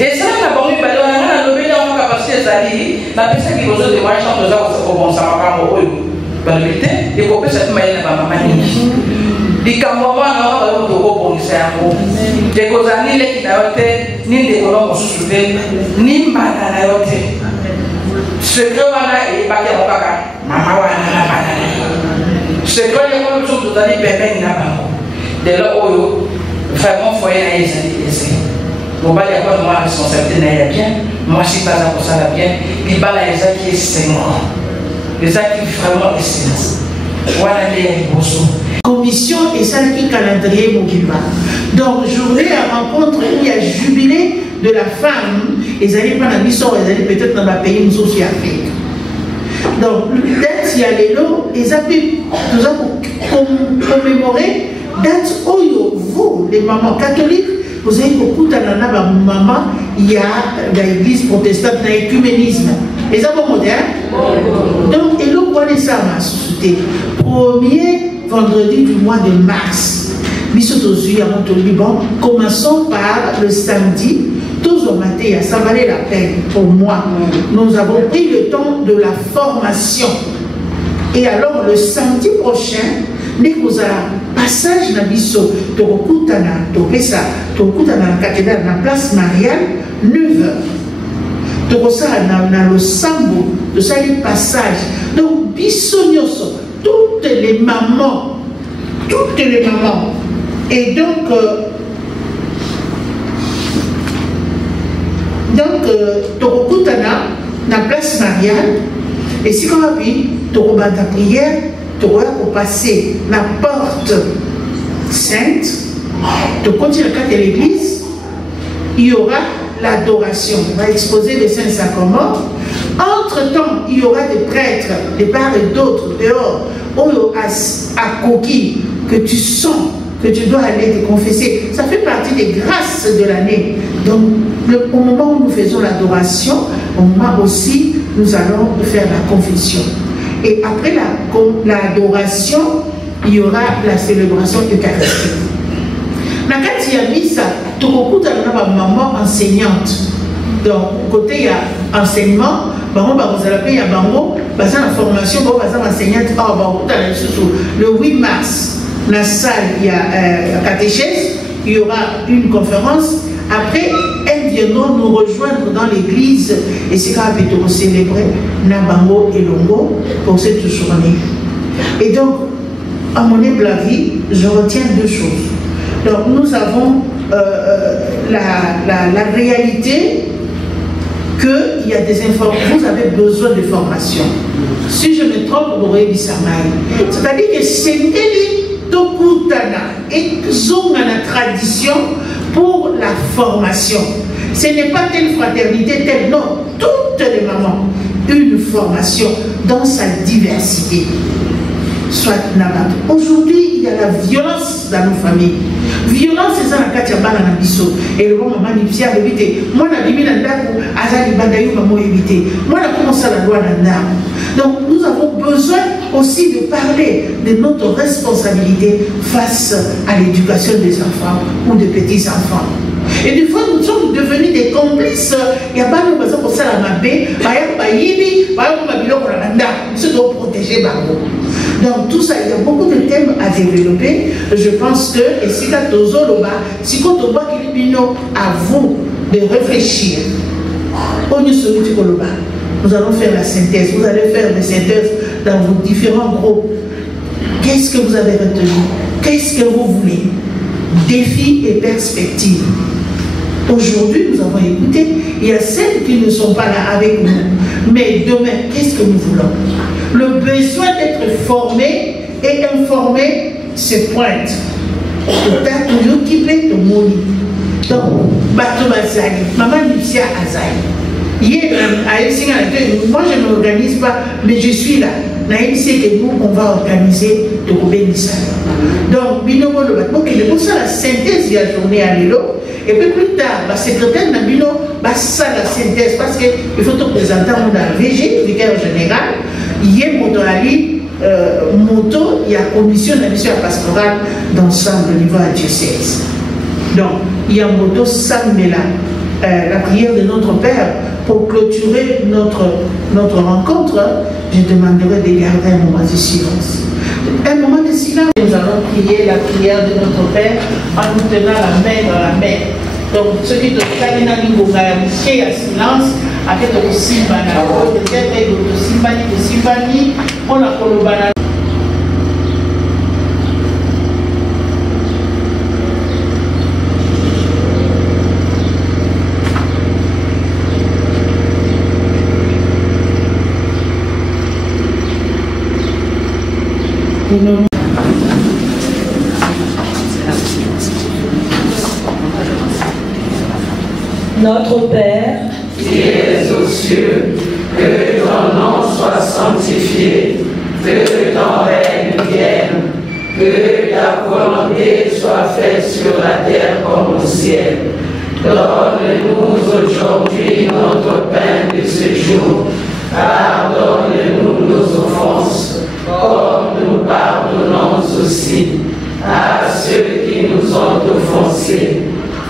esala na bango mibale wana nga nalobeli yango kapasite ezali napesaki besoin de moi chambre oza kobonsa makambo oyo balobi te ekopesa mpe mayele na bamama mingi likambo mwana wana bayokoto okobongisa yango ekozala ni leki na yo te ni ndeko no mosusu te ni mbanda na yo te secret wana eyebaki yango kaka mama wana na bana na ye secret yango mosusu tozali pembeni na bango delo oyo vraiment foyer na ye ezali ese mobali akoa mwa responsabilité na ye ya bien mwasi mpe aza kosala bien libala ezaki esengo ezaki vraiment essence wana nde ya liboso commission et celle qui calendrier Mokimba. Donc, journée à rencontre où il y a jubilé de la femme, et ça n'est pas la mission, peut-être dans le pays, nous aussi Afrique. Donc, date, il y a les lots, et ça peut commémorer date où vous, les mamans catholiques, vous avez beaucoup de maman il y a l'église protestante dans l'écuménisme. Et ça va moderne. Donc, et le point de ça m'a sauté. Premier vendredi du mois de mars. Bon, commençons par le samedi. Tous au matin, ça valait la peine pour moi. Nous avons pris le temps de la formation. Et alors, le samedi prochain, nous avons passage na biso tokutana topesa tokutana na cathédrale na place Mariale 9h tokosala na losambo tosali passage donc biso nyonso toutes les mamans et donc tokutana na place Mariale et si comme puis tokobanda prière pour passer la porte sainte, de continuer à l'église, il y aura l'adoration. On va exposer les saints sacrements. Entre-temps, il y aura des prêtres, de part et d'autre, dehors, à coquille, que tu sens que tu dois aller te confesser. Ça fait partie des grâces de l'année. Donc, au moment où nous faisons l'adoration, au moment aussi, nous allons faire la confession. Et après l'adoration, il y aura la célébration eucharistique. Dans il y a misa, tout beaucoup de maman enseignante. Donc, côté il y a enseignement, il y a la formation, enseignante. Le 8 mars, dans la salle, il y a catéchèse, il y aura une conférence. Après, elles viendront nous rejoindre dans l'église et c'est quand même pour célébrer Nabango et Longo pour cette journée. Et donc, à mon humble avis, je retiens deux choses. Donc, nous avons la réalité qu'il y a des informations, vous avez besoin de formation. Si je me trompe, vous aurez dit ça mal. C'est-à-dire que c'est Tokutana et Zongana tradition pour la formation. Ce n'est pas telle fraternité, telle, non, toutes les mamans, une formation dans sa diversité. Soit Nabat. Aujourd'hui, il y a la violence dans nos familles. Violence, c'est ça la Katiabana Nabiso. Et le bon maman Nipsia a évité. Moi, je suis Azali Bandayou, maman évité. Moi, je commence à la loi Nanda. Donc, nous avons besoin aussi de parler de notre responsabilité face à l'éducation des enfants ou des petits-enfants. Et des fois, nous sommes devenus des complices. Il n'y a pas de besoin pour ça la mapé. Nous devons protéger Bango. Donc, tout ça, il y a beaucoup de thèmes à développer. Je pense que, et si à vous de réfléchir. Nous allons faire la synthèse. Vous allez faire des synthèses dans vos différents groupes. Qu'est-ce que vous avez retenu? Qu'est-ce que vous voulez? Défis et perspectives. Aujourd'hui, nous avons écouté, il y a celles qui ne sont pas là avec nous. Mais demain, qu'est-ce que nous voulons? Le besoin d'être formé et informé se pointe. Donc, maman Nipsia Azaï. Moi, je ne m'organise pas, mais je suis là. C'est que nous, on va organiser de Robénissa. Donc, c'est pour ça la synthèse de la journée à l'élo. Et puis plus tard, le secrétaire Nabino va ça la synthèse parce qu'il faut te présenter dans le VG, le vicaire général. Il y a moto, il y a commission de la mission pastorale d'ensemble au niveau de diocèse. Donc, il y a moto Samela, la prière de notre Père. Pour clôturer notre rencontre, je demanderai de garder un moment de silence. Un moment de silence, nous allons prier la prière de notre Père en nous tenant la main dans la main. Donc, ceux qui te gagnent dans le silence, avec le Simbani, le Simbani, on a Kolobana. Notre Père, qui es aux cieux, que ton nom soit sanctifié, que ton règne vienne, que ta volonté soit faite sur la terre comme au ciel. Donne-nous aujourd'hui notre pain de ce jour. Pardonne-nous nos offenses, comme nous pardonnons aussi à ceux qui nous ont offensés.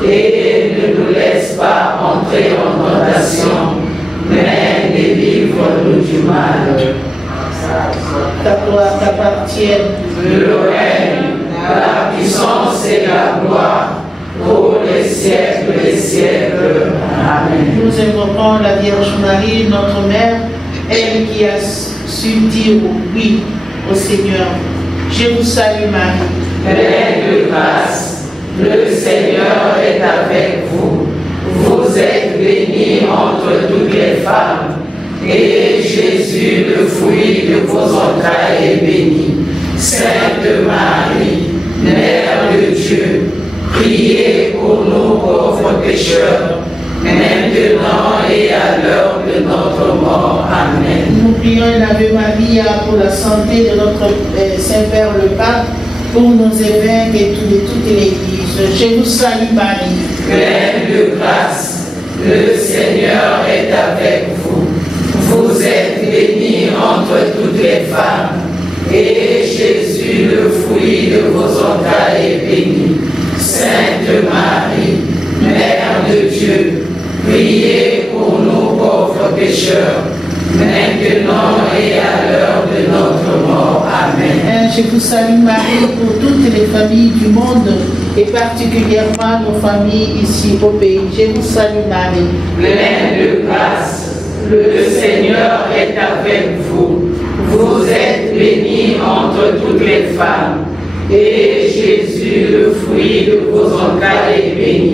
Et ne nous laisse pas entrer en tentation, mais délivre-nous du mal. Ta gloire t'appartient. Le règne, la puissance et la gloire pour les siècles des siècles. Amen. Nous invoquons la Vierge Marie, notre Mère, elle qui a su dire oui au Seigneur. Je vous salue Marie. Pleine de grâce, le Seigneur est avec vous. Vous êtes bénie entre toutes les femmes, et Jésus, le fruit de vos entrailles, est béni. Sainte Marie, Mère de Dieu, priez pour nous pauvres pécheurs, maintenant et à l'heure de notre mort. Amen. Nous prions l'Ave Maria pour la santé de notre Saint-Père le Pape, pour nos évêques et de toute l'Église. Je vous salue Marie. Pleine de grâce, le Seigneur est avec vous. Vous êtes bénie entre toutes les femmes, et Jésus, le fruit de vos entrailles, est béni. Sainte Marie, Mère de Dieu, priez pour nous pauvres pécheurs, maintenant et à l'heure de notre mort. Amen. Je vous salue Marie pour toutes les familles du monde et particulièrement nos familles ici au pays. Je vous salue Marie. Pleine de grâce, le Seigneur est avec vous. Vous êtes bénie entre toutes les femmes, et Jésus, le fruit de vos entrailles, est béni.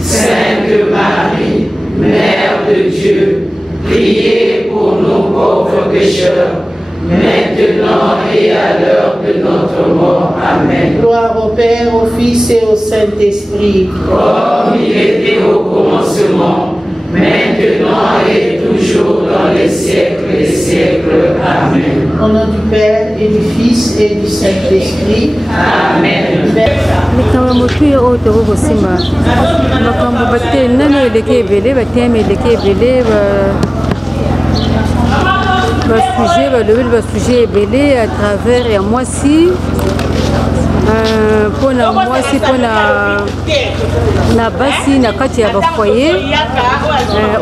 Sainte Marie, Mère de Dieu, priez pour nous pauvres pécheurs, maintenant et à l'heure de notre mort. Amen. Gloire au Père, au Fils et au Saint-Esprit. Comme il était au commencement, maintenant et toujours dans les siècles des siècles. Amen. Au nom du Père et du Fils et du Saint-Esprit. Amen. Makambo motu ya oyo tokokosima makambo nani eleki ebele bateme eleki ebele basujet balobeli basujet ebele à travers ya mwasi mpona mwasi mpona na basi na kati ya bafoyer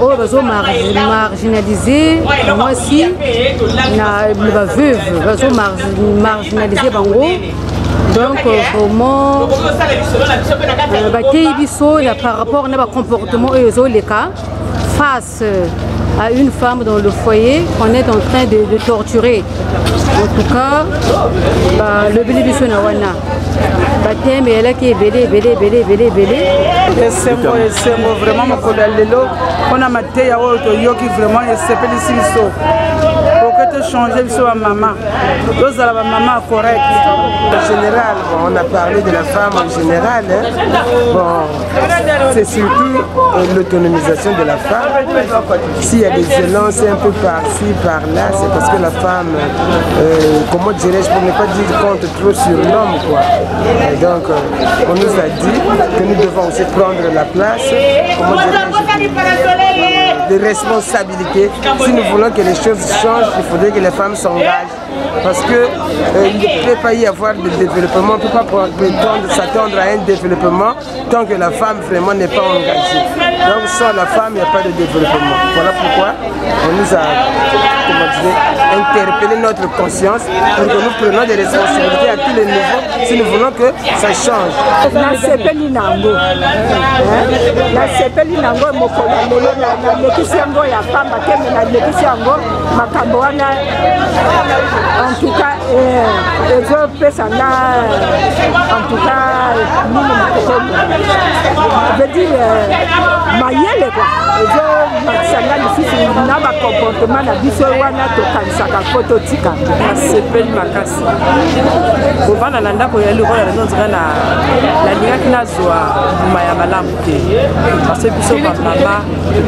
oyo bazomarginalize mwasi na baveuve bazomarginalize bango. Donc vraiment batei biso par rapport à comportement et aux cas face à une femme dans le foyer qu'on est en train de torturer. En tout cas, le bébé biso na wana bateme elaki ebele esengo vraiment mokolo ya lelo mpona mateya oyo toyoki vraiment esepelisi biso oke tochanger biso bamama tozala bamama correct. En général, bon, on a parlé de la femme en général, hein. Bon, c'est surtout l'autonomisation de la femme. S'il y a des violences un peu par-ci, par-là, c'est parce que la femme, comment dirais-je, pour ne pas dire compte trop sur l'homme, quoi. Et donc, on nous a dit que nous devons aussi prendre la place, comment dirais-je, de responsabilité. Si nous voulons que les choses changent, il faudrait que les femmes s'engagent. Parce qu'il ne peut pas y avoir de développement, on ne peut pas s'attendre à un développement tant que la femme vraiment n'est pas engagée. Donc sans la femme, il n'y a pas de développement. Voilà pourquoi on nous a interpellé notre conscience pour que nous prenions des responsabilités à tous les niveaux si nous voulons que ça change. En tout cas, je veux dire, mayele quoi. Comportement na biso wana tokanisaka foto tika nasepeli makasi kovanda na ndako ya likola nonzika nalingaki nazwa mbuma ya malamu te parce biso bamama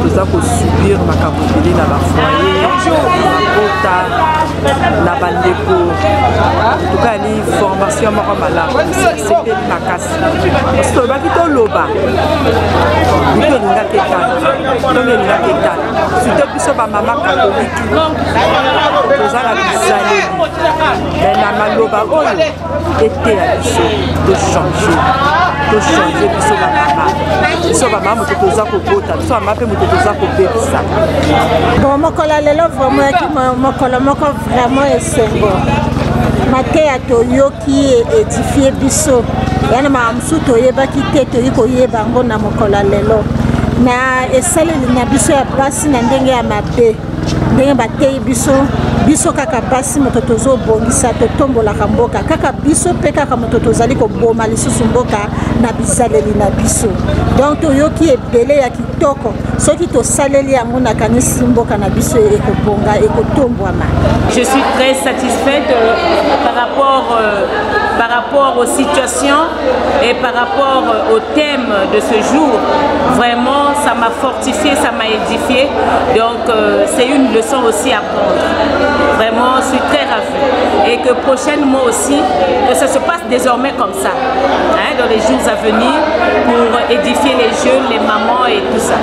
toza kosubir makambo ebele na bafoyer bakota na bandeko tokani formation moko malamu sepeli makasi parce tolobaki toloba moto elingaki etala ntongo elingaki etala surtout biso bamama katolike toza na bizaleli na maloba oyo eteya biso tochange biso bamama moto toza kobota biso bamama mpe moto toza kobebisa. Bon, mokolo lelo vraiment yaki mokolo moko vraiment esengo mateya toyoki édifie biso yana mamusu toyebaki te toyi koyeba yango na mokolo lelo na esaleli na biso ya basi na ndenge ya mabe ndenge bateyi biso kaka basi moto tozobongisa totombolaka mboka kaka biso mpe kaka moto tozali koboma lisusu mboka na bizaleli na biso donc toyoki ebele ya kitoko soki tosaleli yango nakanisi mboka na biso ekobonga ekotombwama. Je suis très satisfaite par rapport aux situations et par rapport au thème de ce jour. Vraiment, ça m'a fortifié, ça m'a édifié. Donc, c'est une leçon aussi à prendre. Vraiment, je suis très ravie. Et que prochainement aussi, que ça se passe désormais comme ça, hein, dans les jours à venir, pour édifier les jeunes, les mamans et tout ça.